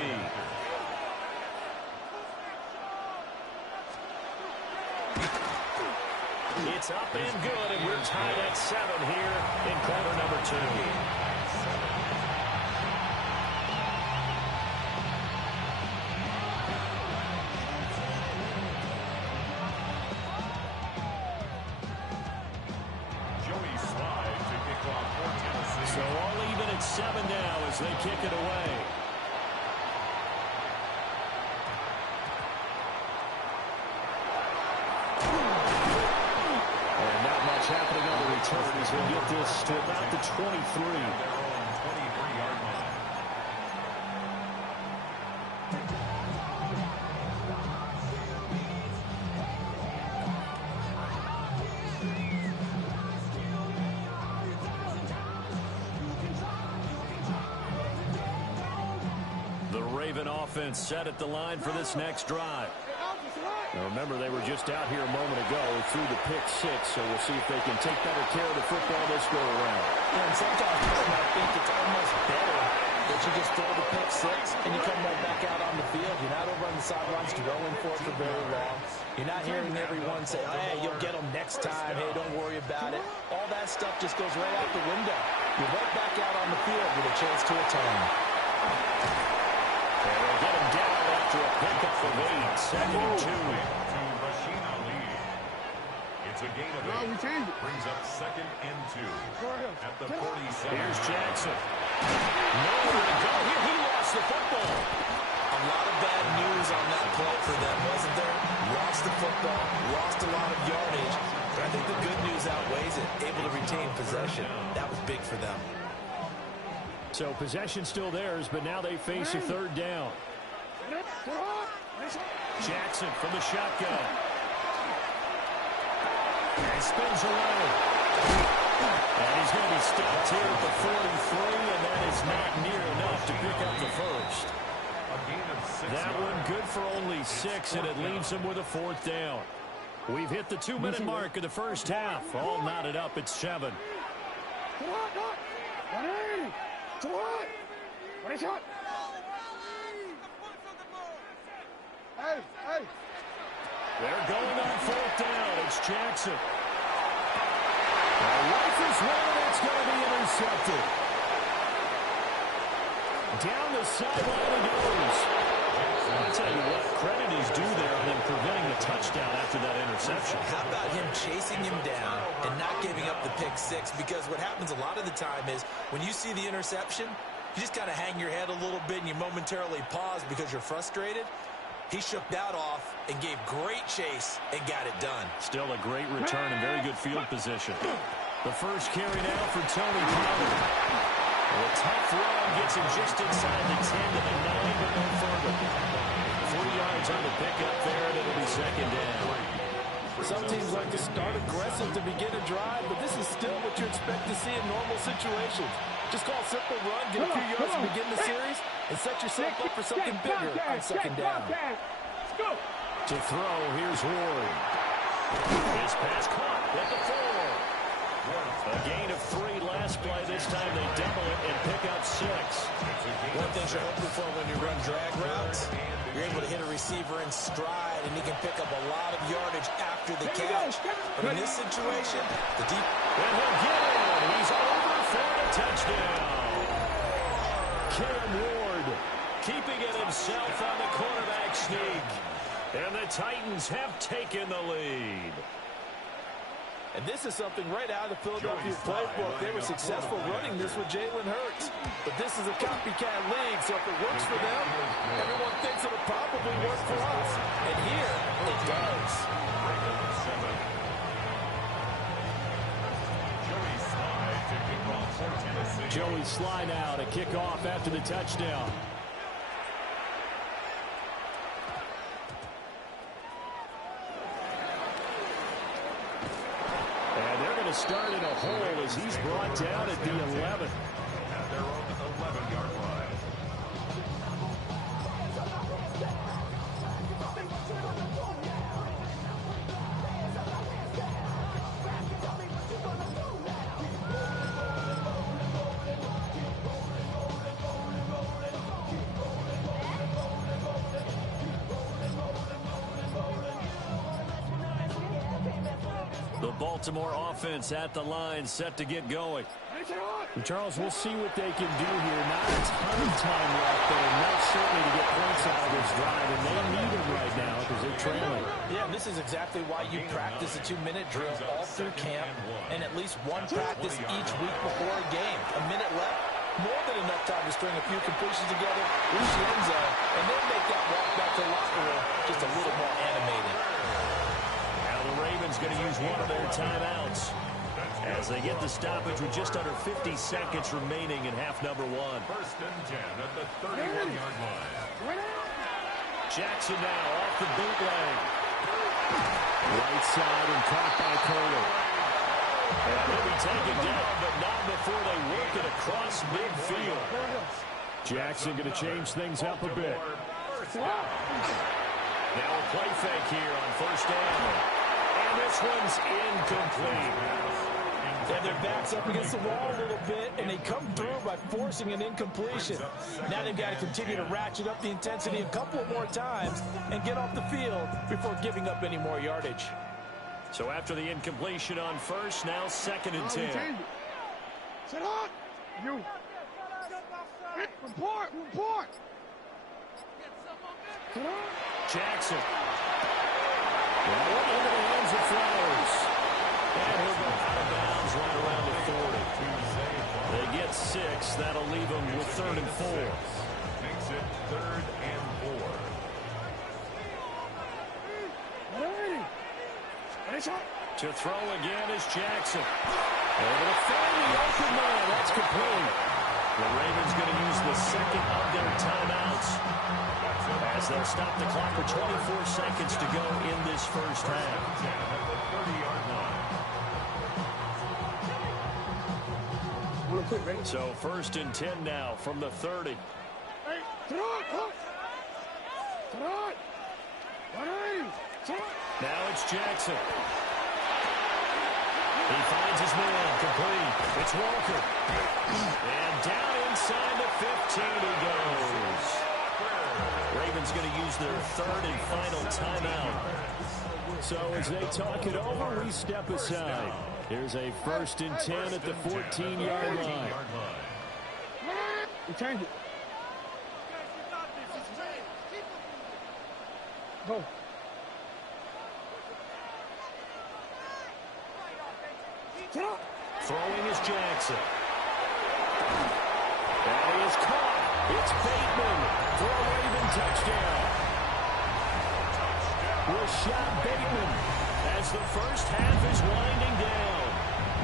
It's up and good, and we're tied at 7 here in quarter number 2. So all even at 7 now as they kick it away. return as we get this to about the 23. 23-yard line. The Raven offense set at the line for this next drive. Now remember, they were just out here a moment ago through the pick six, so we'll see if they can take better care of the football this go around. And sometimes I think it's almost better that you just throw the pick six and you come right back out on the field. You're not over on the sidelines dwelling for it for very long. You're not hearing everyone say, oh, hey, you'll get them next time. Hey, don't worry about it. All that stuff just goes right out the window. You're right back out on the field with a chance to atone. They'll get him down after a pickup of 8, 2nd and 2. It's a gain of 8. Brings up 2nd and 2 at the 47. Here's Jackson. Nowhere to go here. He lost the football. A lot of bad news on that play for them, wasn't there? Lost the football, lost a lot of yardage. But I think the good news outweighs it. Able to retain possession. That was big for them. So possession still theirs, but now they face a 3rd down. Jackson from the shotgun. And spins away. And he's going to be stopped here at the 43, and that is not near enough to pick up the first. That one good for only 6, and it leaves him with a 4th down. We've hit the 2-minute mark of the first half. All knotted up at 7. They're going on 4th down. It's Jackson. Life is one that's going to be intercepted. Down the sideline he goes. I'll tell you what, credit is due there on him preventing the touchdown after that interception. How about him chasing him down and not giving up the pick six? Because what happens a lot of the time is when you see the interception, you just kind of hang your head a little bit and you momentarily pause because you're frustrated. He shook that off and gave great chase and got it done. Still a great return and very good field position. The first carry now for Tony Pollard. A tough run gets him just inside the 10 to the 9, but no further. 40 yards on the pickup there, and it'll be 2nd down. Some teams like to start aggressive to begin a drive, but this is still what you expect to see in normal situations. Just call a simple run, get a few yards to begin the series, and set yourself up for something bigger on 2nd down. To throw, here's Ward. His pass caught at the 4. A gain of 3 last play. This time they double it and pick up 6. One thing you're hoping for when you run drag routes, you're able to hit a receiver in stride, and he can pick up a lot of yardage after the catch. But in this situation, the deep... And he'll get it. He's over for a touchdown. Cam Ward keeping it himself on the quarterback sneak. And the Titans have taken the lead. And this is something right out of the Philadelphia playbook. They were successful running this with Jalen Hurts. But this is a copycat league, so if it works for them, everyone thinks it'll probably work for us. And here, it does. Joey Sly now to kick off after the touchdown. And they're going to start in a hole as he's brought down at the 11. At their own 11-yard line. The Baltimore offense at the line, set to get going. Charles, we'll see what they can do here. Not a ton of time left, but enough certainly to get points out of this drive, and they need them right now because they're trailing. Yeah, and this is exactly why you practice a 2-minute drill all through camp and at least one practice each week before a game. A minute left, more than enough time to string a few completions together, reach the end zone, and then make that walk back to the locker room just a little more animated. Now the Ravens going to use one of their timeouts as as they get the stoppage with just under 50 seconds remaining in half number one. First and 10 at the 31-yard line. Jackson now off the bootleg. Right side and caught by Kohler. And he'll be taken down, but not before they work it across midfield. Jackson going to change things up a bit. Now a play fake here on first down. And this one's incomplete. And their back's up against the wall a little bit, and they come through by forcing an incompletion. Now they've got to continue to ratchet up the intensity a couple more times and get off the field before giving up any more yardage. So after the incompletion on first, now second and 10. Sit up! You! Report! Jackson. Well, into the hands of Flowers. And he'll go out of bounds right around the 40. They get 6. That'll leave them with 3rd and 4. Makes it 3rd and 4. To throw again is Jackson. Able to find the open man. That's complete. The Ravens going to use the second of their timeouts as they'll stop the clock with 24 seconds to go in this first half. At the 30-yard line. So first and 10 now from the 30. Now it's Jackson. He finds his man, complete. It's Walker. And down inside the 15 he goes. Ravens going to use their 3rd and final timeout. So as they talk it over, we step aside. Here's a first and 10 at the 14-yard line. We change it. Go. Throwing is Jackson. And he is caught. It's Bateman for a Raven touchdown. Rashad Bateman as the first half is winding down.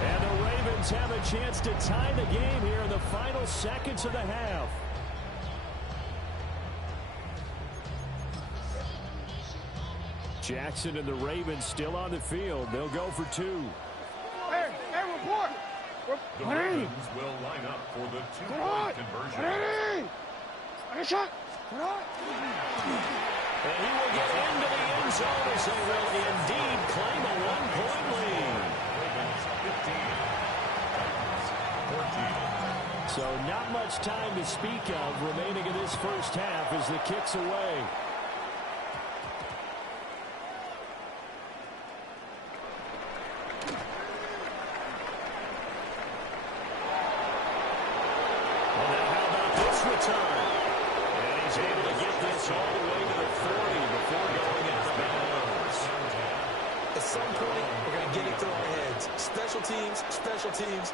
And the Ravens have a chance to tie the game here in the final seconds of the half. Jackson and the Ravens still on the field. They'll go for 2. Hey, report! The Ravens will line up for the 2-point conversion. And he will get into the end zone as they will indeed claim a 1-point lead. Ravens 15. So not much time to speak of remaining in this first half as the kick's away.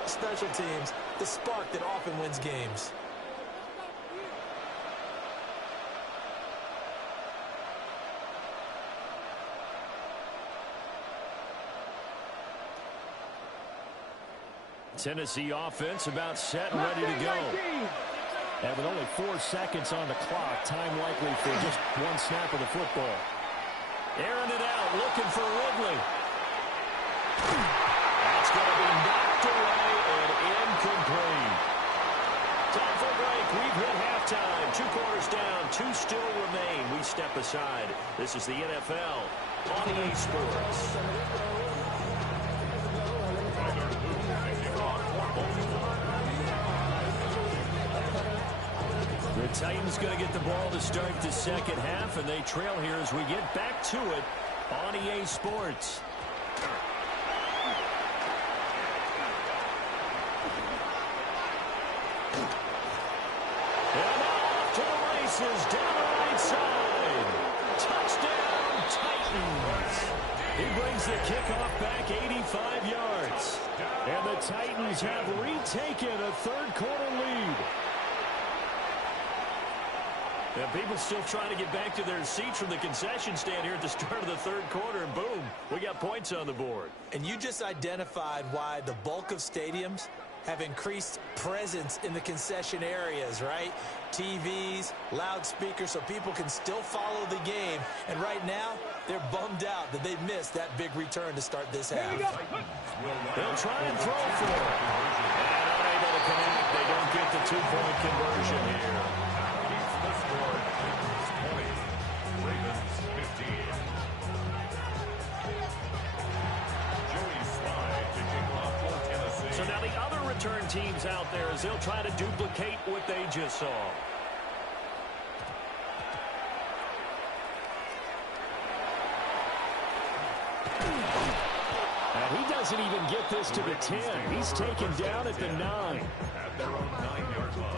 Special teams, the spark that often wins games. Tennessee offense about set and ready to go. And with only 4 seconds on the clock, time likely for just one snap of the football. Airing it out, looking for Ridley. That's going to be knocked away and incomplete. Time for a break. We've hit halftime. 2 quarters down, 2 still remain. We step aside. This is the NFL on EA Sports. The Titans going to get the ball to start the second half, and they trail here as we get back to it on EA Sports. And off to the races down the right side. Touchdown, Titans. He brings the kickoff back 85 yards. And the Titans have retaken a third-quarter lead. And people still trying to get back to their seats from the concession stand here at the start of the third quarter, and boom, we got points on the board. And you just identified why the bulk of stadiums have increased presence in the concession areas, right? TVs, loudspeakers, so people can still follow the game. And right now, they're bummed out that they missed that big return to start this half. They'll try and throw for it. And unable to connect. They don't get the two-point conversion here. Keeps the score at 20. Ravens 15. Joey Sly kicking off for Tennessee. So now the other return teams out there as they'll try to duplicate what they just saw. And he doesn't even get this to the 10. He's taken down at the 9. At their own 9-yard line.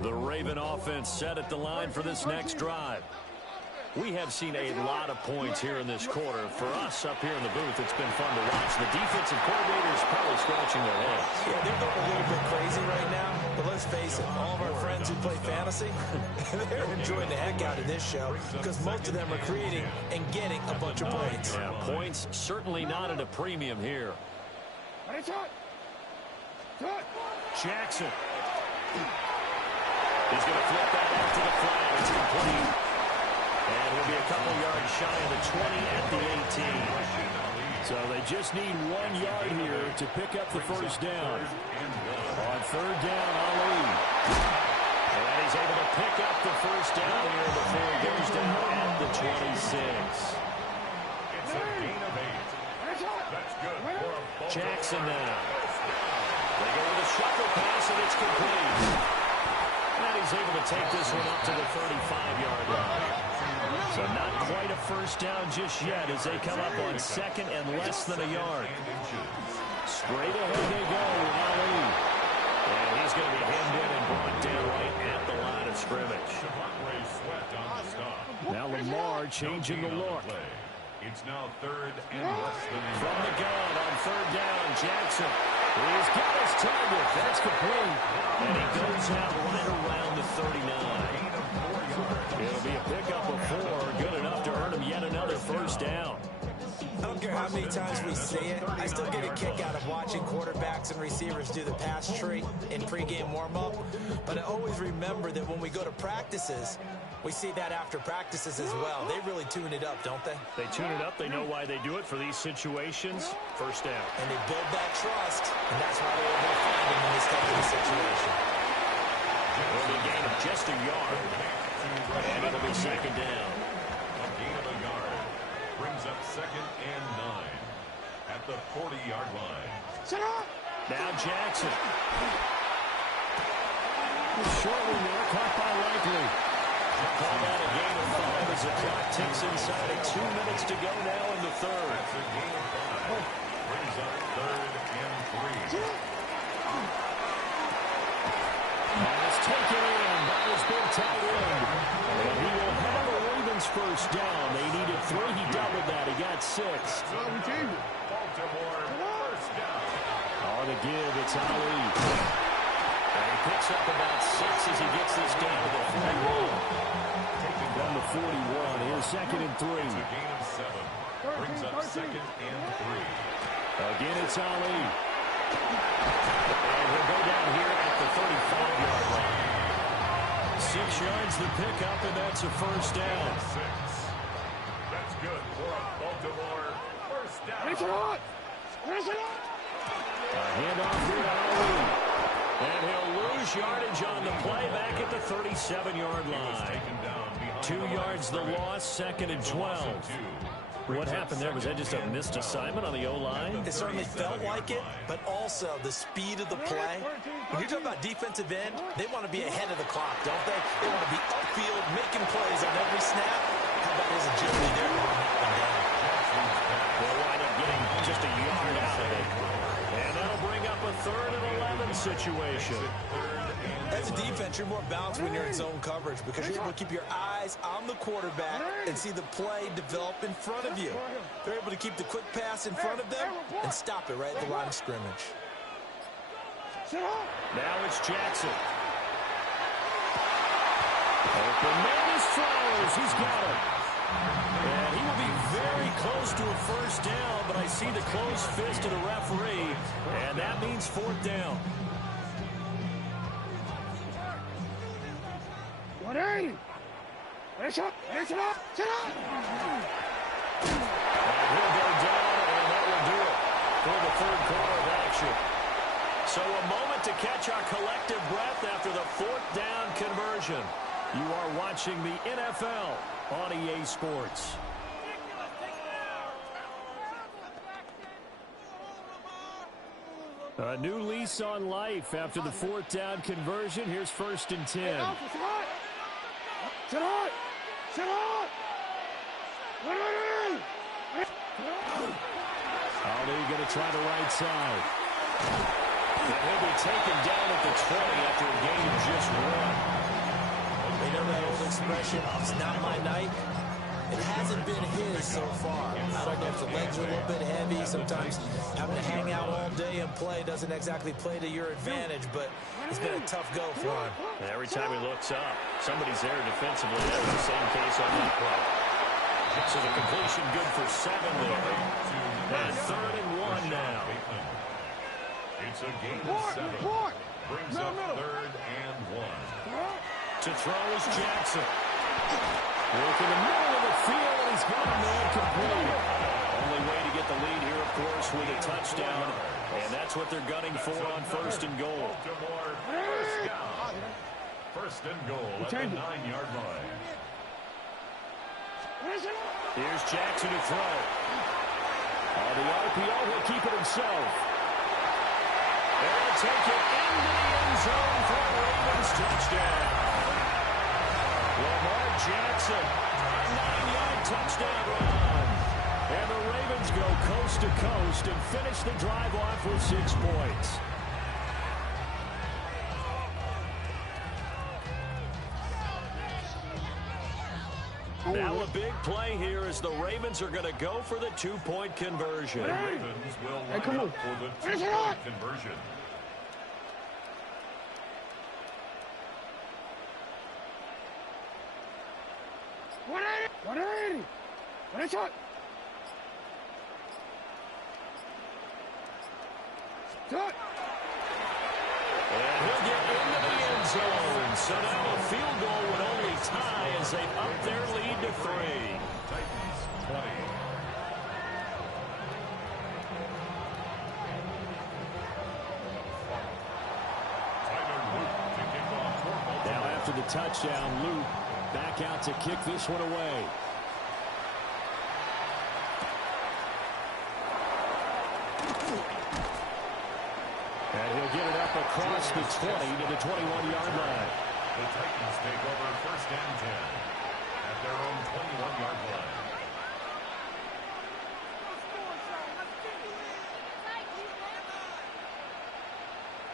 The Raven offense set at the line for this next drive. We have seen a lot of points here in this quarter. For us up here in the booth, it's been fun to watch. The defensive coordinators probably scratching their heads. Yeah, they're going a little bit crazy right now, but let's face it, all of our friends who play fantasy, they're enjoying the heck out of this show because most of them are creating and getting a bunch of points. Yeah, points certainly not at a premium here. Jackson. He's going to flip that out to the flat. It's complete. And he'll be a couple yards shy of the 20 at the 18. So they just need 1 yard here to pick up the first down. On third down, Ali. And he's able to pick up the first down here before he goes down at the 26. It's a gain of 8. That's good for a ball. Jackson now. They go with a shuffle pass, and it's complete. And he's able to take this one up to the 35-yard line. So not quite a first down just yet as they come up on second and less than a yard. Straight ahead they go with Ali. And he's going to be hemmed in and brought down right at the line of scrimmage. Now Lamar changing the look. It's now third and less than a From the gun on third down, Jackson. He's got his target. That's complete. And he goes out right around the 39. It'll be a pickup of 4. Good enough to earn him yet another first down. I don't care how many times we see it. I still get a kick out of watching quarterbacks and receivers do the pass tree in pregame warm-up. But I always remember that when we go to practices, we see that after practices as well. They really tune it up, don't they? They tune it up. They know why they do it for these situations. First down. And they build that trust, and that's why they're able to find him in this type of situation. It'll be a gain of just a yard. And it'll be second down. A gain of a yard brings up second and 9 at the 40-yard line. Now Jackson. Short one there, caught by Likely. Call that a gain of 5 as the clock ticks inside of 2 minutes to go now in the third. That's a gain of 5. Brings up third and 3. Pass taken in by his big tight end. And he will have a Ravens first down. They needed 3. He doubled that. He got 6. Baltimore first down. On the give, it's Ali. And he picks up about 6 as he gets this down to the 41. Down to 41. Here's second and 3. It's a gain of 7. Brings up second and 3. Again, it's Ali. And he'll go down here at the 35-yard line. 6 yards the pickup, and that's a first down. 6. That's good for a Baltimore first down. A handoff here to Ali. And he'll lose yardage on the play back at the 37-yard line. 2 yards the loss, second and 12. What happened there? Was that just a missed assignment on the O-line? It certainly felt like it, but also the speed of the play. When you're talking about defensive end, they want to be ahead of the clock, don't they? They want to be upfield, making plays on every snap. How about his agility there to run that one down? They'll wind up getting just a yard out of it. And that'll bring up a 3rd and 11 situation. As a defense, you're more balanced when you're in zone coverage because you're able to keep your eyes guys on the quarterback and see the play develop in front of you. They're able to keep the quick pass in front of them and stop it right at the line of scrimmage. Now it's Jackson. Open man is Flowers. He's got it. And he will be very close to a first down, but I see the closed fist of the referee, and that means fourth down. 180. Finish up. Finish it up. Sit up. And he'll go down, and that will do it for the third quarter of action. So a moment to catch our collective breath after the fourth down conversion. You are watching the NFL on EA Sports. A new lease on life after the fourth down conversion. Here's 1st and 10. Sit up. Sit up. Sit up. 180. Ali going to try the right side. And he'll be taken down at the 20 after a gain of just 1. You know that old expression, it's not my night? It hasn't been his so far. I don't know if the legs are a little bit heavy. Sometimes having to hang out all day and play doesn't exactly play to your advantage, but it's been a tough go for him. And every time he looks up, somebody's there defensively. That was the same case on that play. So the completion good for 7 there. And 3rd and 1 now. It's a gain of 7. Brings up 3rd and 1. To throw is Jackson. Work in the middle of the field, and he's got a man complete. Only way to get the lead here, of course, with a touchdown. And that's what they're gunning for on 1st and goal. Baltimore, first down. 1st and goal at the 9-yard line. Here's Jackson to throw. On the RPO, he'll keep it himself. And he'll take it into the end zone for a Ravens touchdown. Lamar Jackson, a 9-yard touchdown run. And the Ravens go coast to coast and finish the drive off with 6 points. Now a big play here as the Ravens are going to go for the 2-point conversion. The Ravens will line up for the 2-point conversion. Finish up. Cut. And he'll get into the end zone. So now a field goal would only tie as they up their lead to 3. Titans 20. Now after the touchdown, Luke back out to kick this one away. And he'll get it up across the 20 to the 21-yard line. The Titans take over 1st and 10 at their own 21-yard line.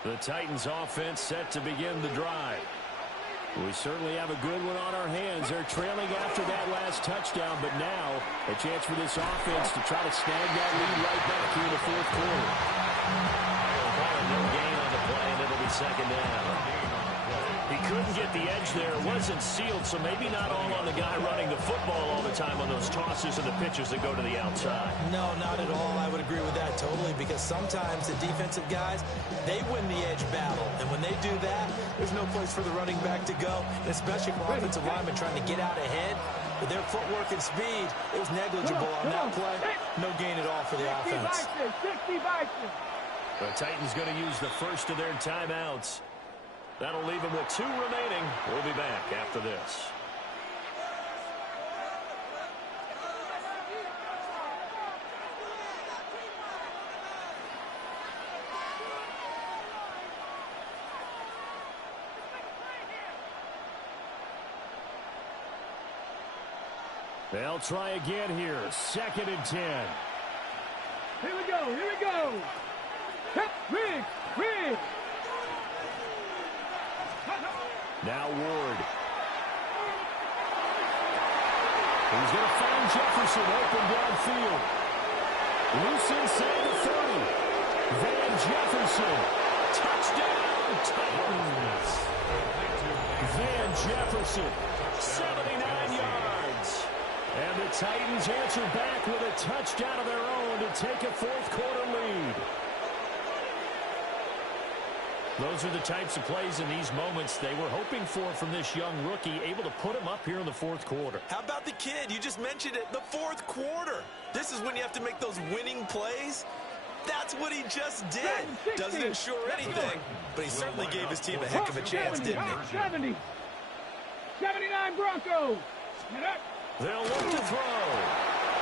The Titans offense set to begin the drive. We certainly have a good one on our hands. They're trailing after that last touchdown, but now a chance for this offense to try to snag that lead right back here in the 4th quarter. No gain on the play, and it'll be 2nd down. He couldn't get the edge there. It wasn't sealed, so maybe not all on the guy running the football all the time on those tosses and the pitches that go to the outside. No, not at all. I would agree with that totally, because sometimes the defensive guys, they win the edge battle. And when they do that, there's no place for the running back to go, and especially for offensive linemen trying to get out ahead. With their footwork and speed, it was negligible on that play. No gain at all for the offense. The Titans going to use the first of their timeouts. That'll leave them with 2 remaining. We'll be back after this. They'll try again here. 2nd and 10. Here we go. Here we go. Rig. Now Ward. He's going to find Jefferson open downfield. Loose inside the 30. Van Jefferson. Touchdown, Titans. Van Jefferson, 79 yards. And the Titans answer back with a touchdown of their own to take a fourth-quarter lead. Those are the types of plays in these moments they were hoping for from this young rookie, able to put him up here in the fourth quarter. How about the kid? You just mentioned it, the fourth quarter. This is when you have to make those winning plays. That's what he just did. Doesn't ensure anything, but he certainly gave his team a heck of a chance, didn't he? 70. 79 Broncos. They'll look to throw.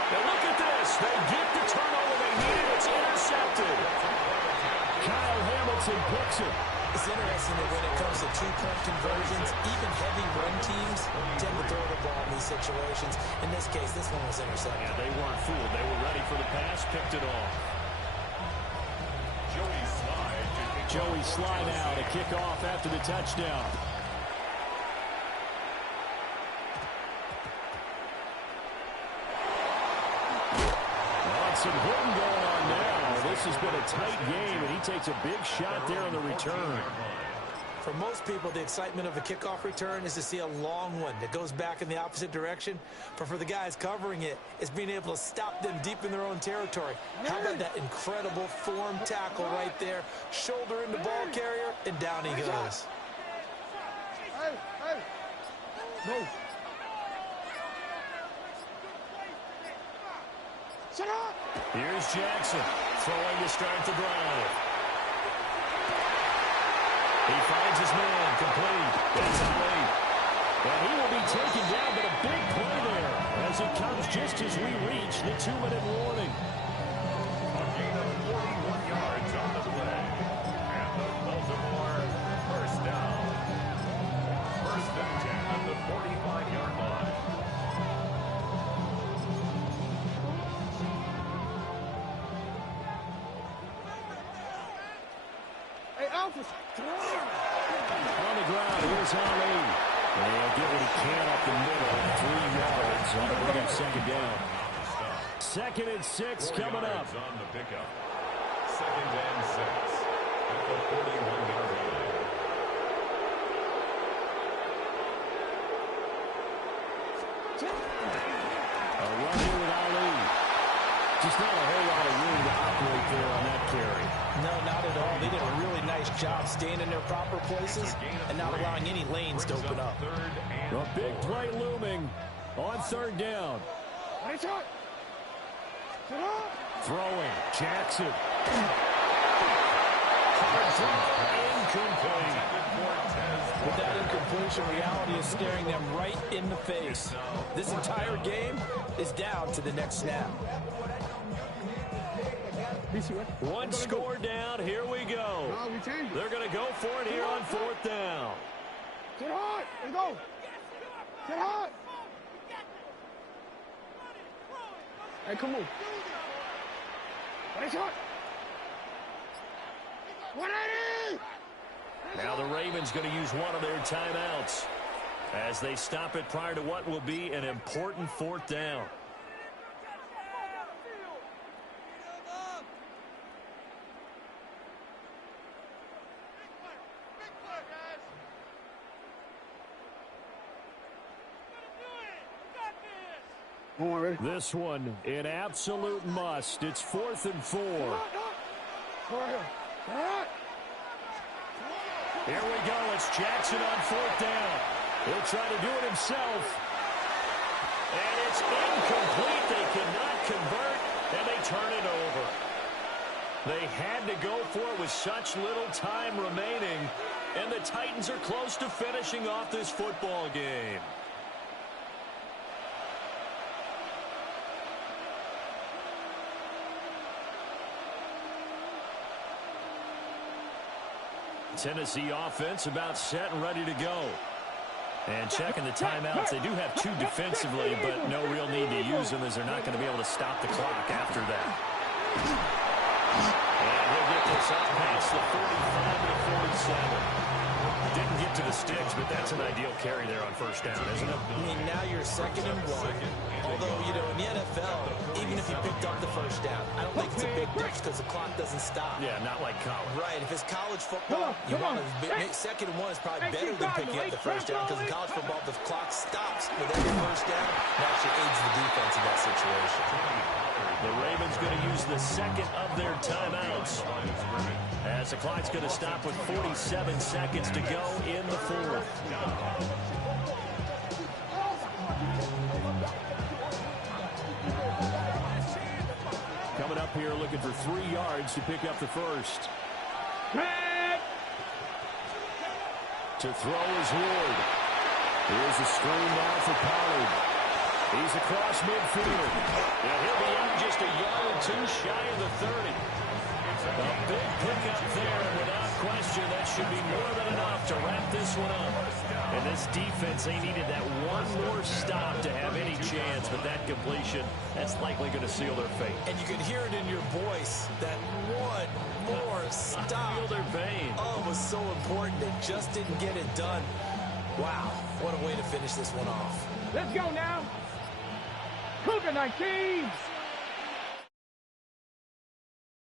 And look at this. They get the turnover they needed. It's intercepted. Kyle Hamilton picks it. It's interesting that when it comes to two-point conversions, even heavy run teams tend to throw the ball in these situations. In this case, this one was intercepted. Yeah, they weren't fooled. They were ready for the pass, picked it off. Joey Slye now to kick off after the touchdown. Some hitting going on now. This has been a tight game, and he takes a big shot there on the return. For most people, the excitement of a kickoff return is to see a long one that goes back in the opposite direction. But for the guys covering it, it's being able to stop them deep in their own territory. How about that incredible form tackle right there? Shoulder into ball carrier, and down he goes. No. Shut up! Here's Jackson, throwing to start the drive. He finds his man, complete. That's Na-illy. And he will be taken down, but a big play there as it comes just as we reach the 2-minute warning. A gain of 41 yards on the play. And the Baltimore first down. First and 10 at the 45-yard line. On the ground, here's Na-illy. And he'll get what he can up the middle. 3 yards on the bring up second down. 2nd and 6 coming up. On the pickup. 2nd and 6 at the 41-yard line. A run here with Na-illy. Just not a whole lot of room to operate there on that carry. No, not at all. They did a really nice job staying in their proper places and not allowing any lanes to open up. A big play looming on 3rd down. Throwing, Jackson. Incomplete. With that incompletion, reality is staring them right in the face. This entire game is down to the next snap. One score down. Here we go. They're going to go for it here on 4th down. Get hot! Let's go! Get hot! Hey, come on. Nice hot! 180! Now the Ravens going to use one of their timeouts as they stop it prior to what will be an important 4th down. This one, an absolute must. It's 4th and 4. Here we go. It's Jackson on 4th down. He'll try to do it himself. And it's incomplete. They cannot convert, and they turn it over. They had to go for it with such little time remaining, and the Titans are close to finishing off this football game. Tennessee offense about set and ready to go. And checking the timeouts. They do have 2 defensively, but no real need to use them as they're not going to be able to stop the clock after that. And he'll get this up past the 45 to the 47. Didn't get to the sticks, but that's an ideal carry there on 1st down, isn't it? I mean, now you're 2nd and 1. NFL, even if you picked up the first down, I don't think it's a big difference because the clock doesn't stop. Yeah, not like college. Right. If it's college football, you want to second and one is probably better than picking up the first down because in college football, the clock stops with every first down. It actually aids the defense in that situation. The Ravens going to use the second of their timeouts as the clock's going to stop with 47 seconds to go in the fourth. Coming up here looking for 3 yards to pick up the first. To throw is Ward. Here's a screen now for Pollard. He's across midfield. And he'll be out just a yard or two shy of the 30. A big pickup there, and without question, that should be more than enough to wrap this one up. And this defense, they needed that one more stop to have any chance, but that completion, that's likely going to seal their fate. And you can hear it in your voice, that one more stop. I feel their pain. Oh, it was so important. They just didn't get it done. Wow, what a way to finish this one off. Let's go now. Cougar 19.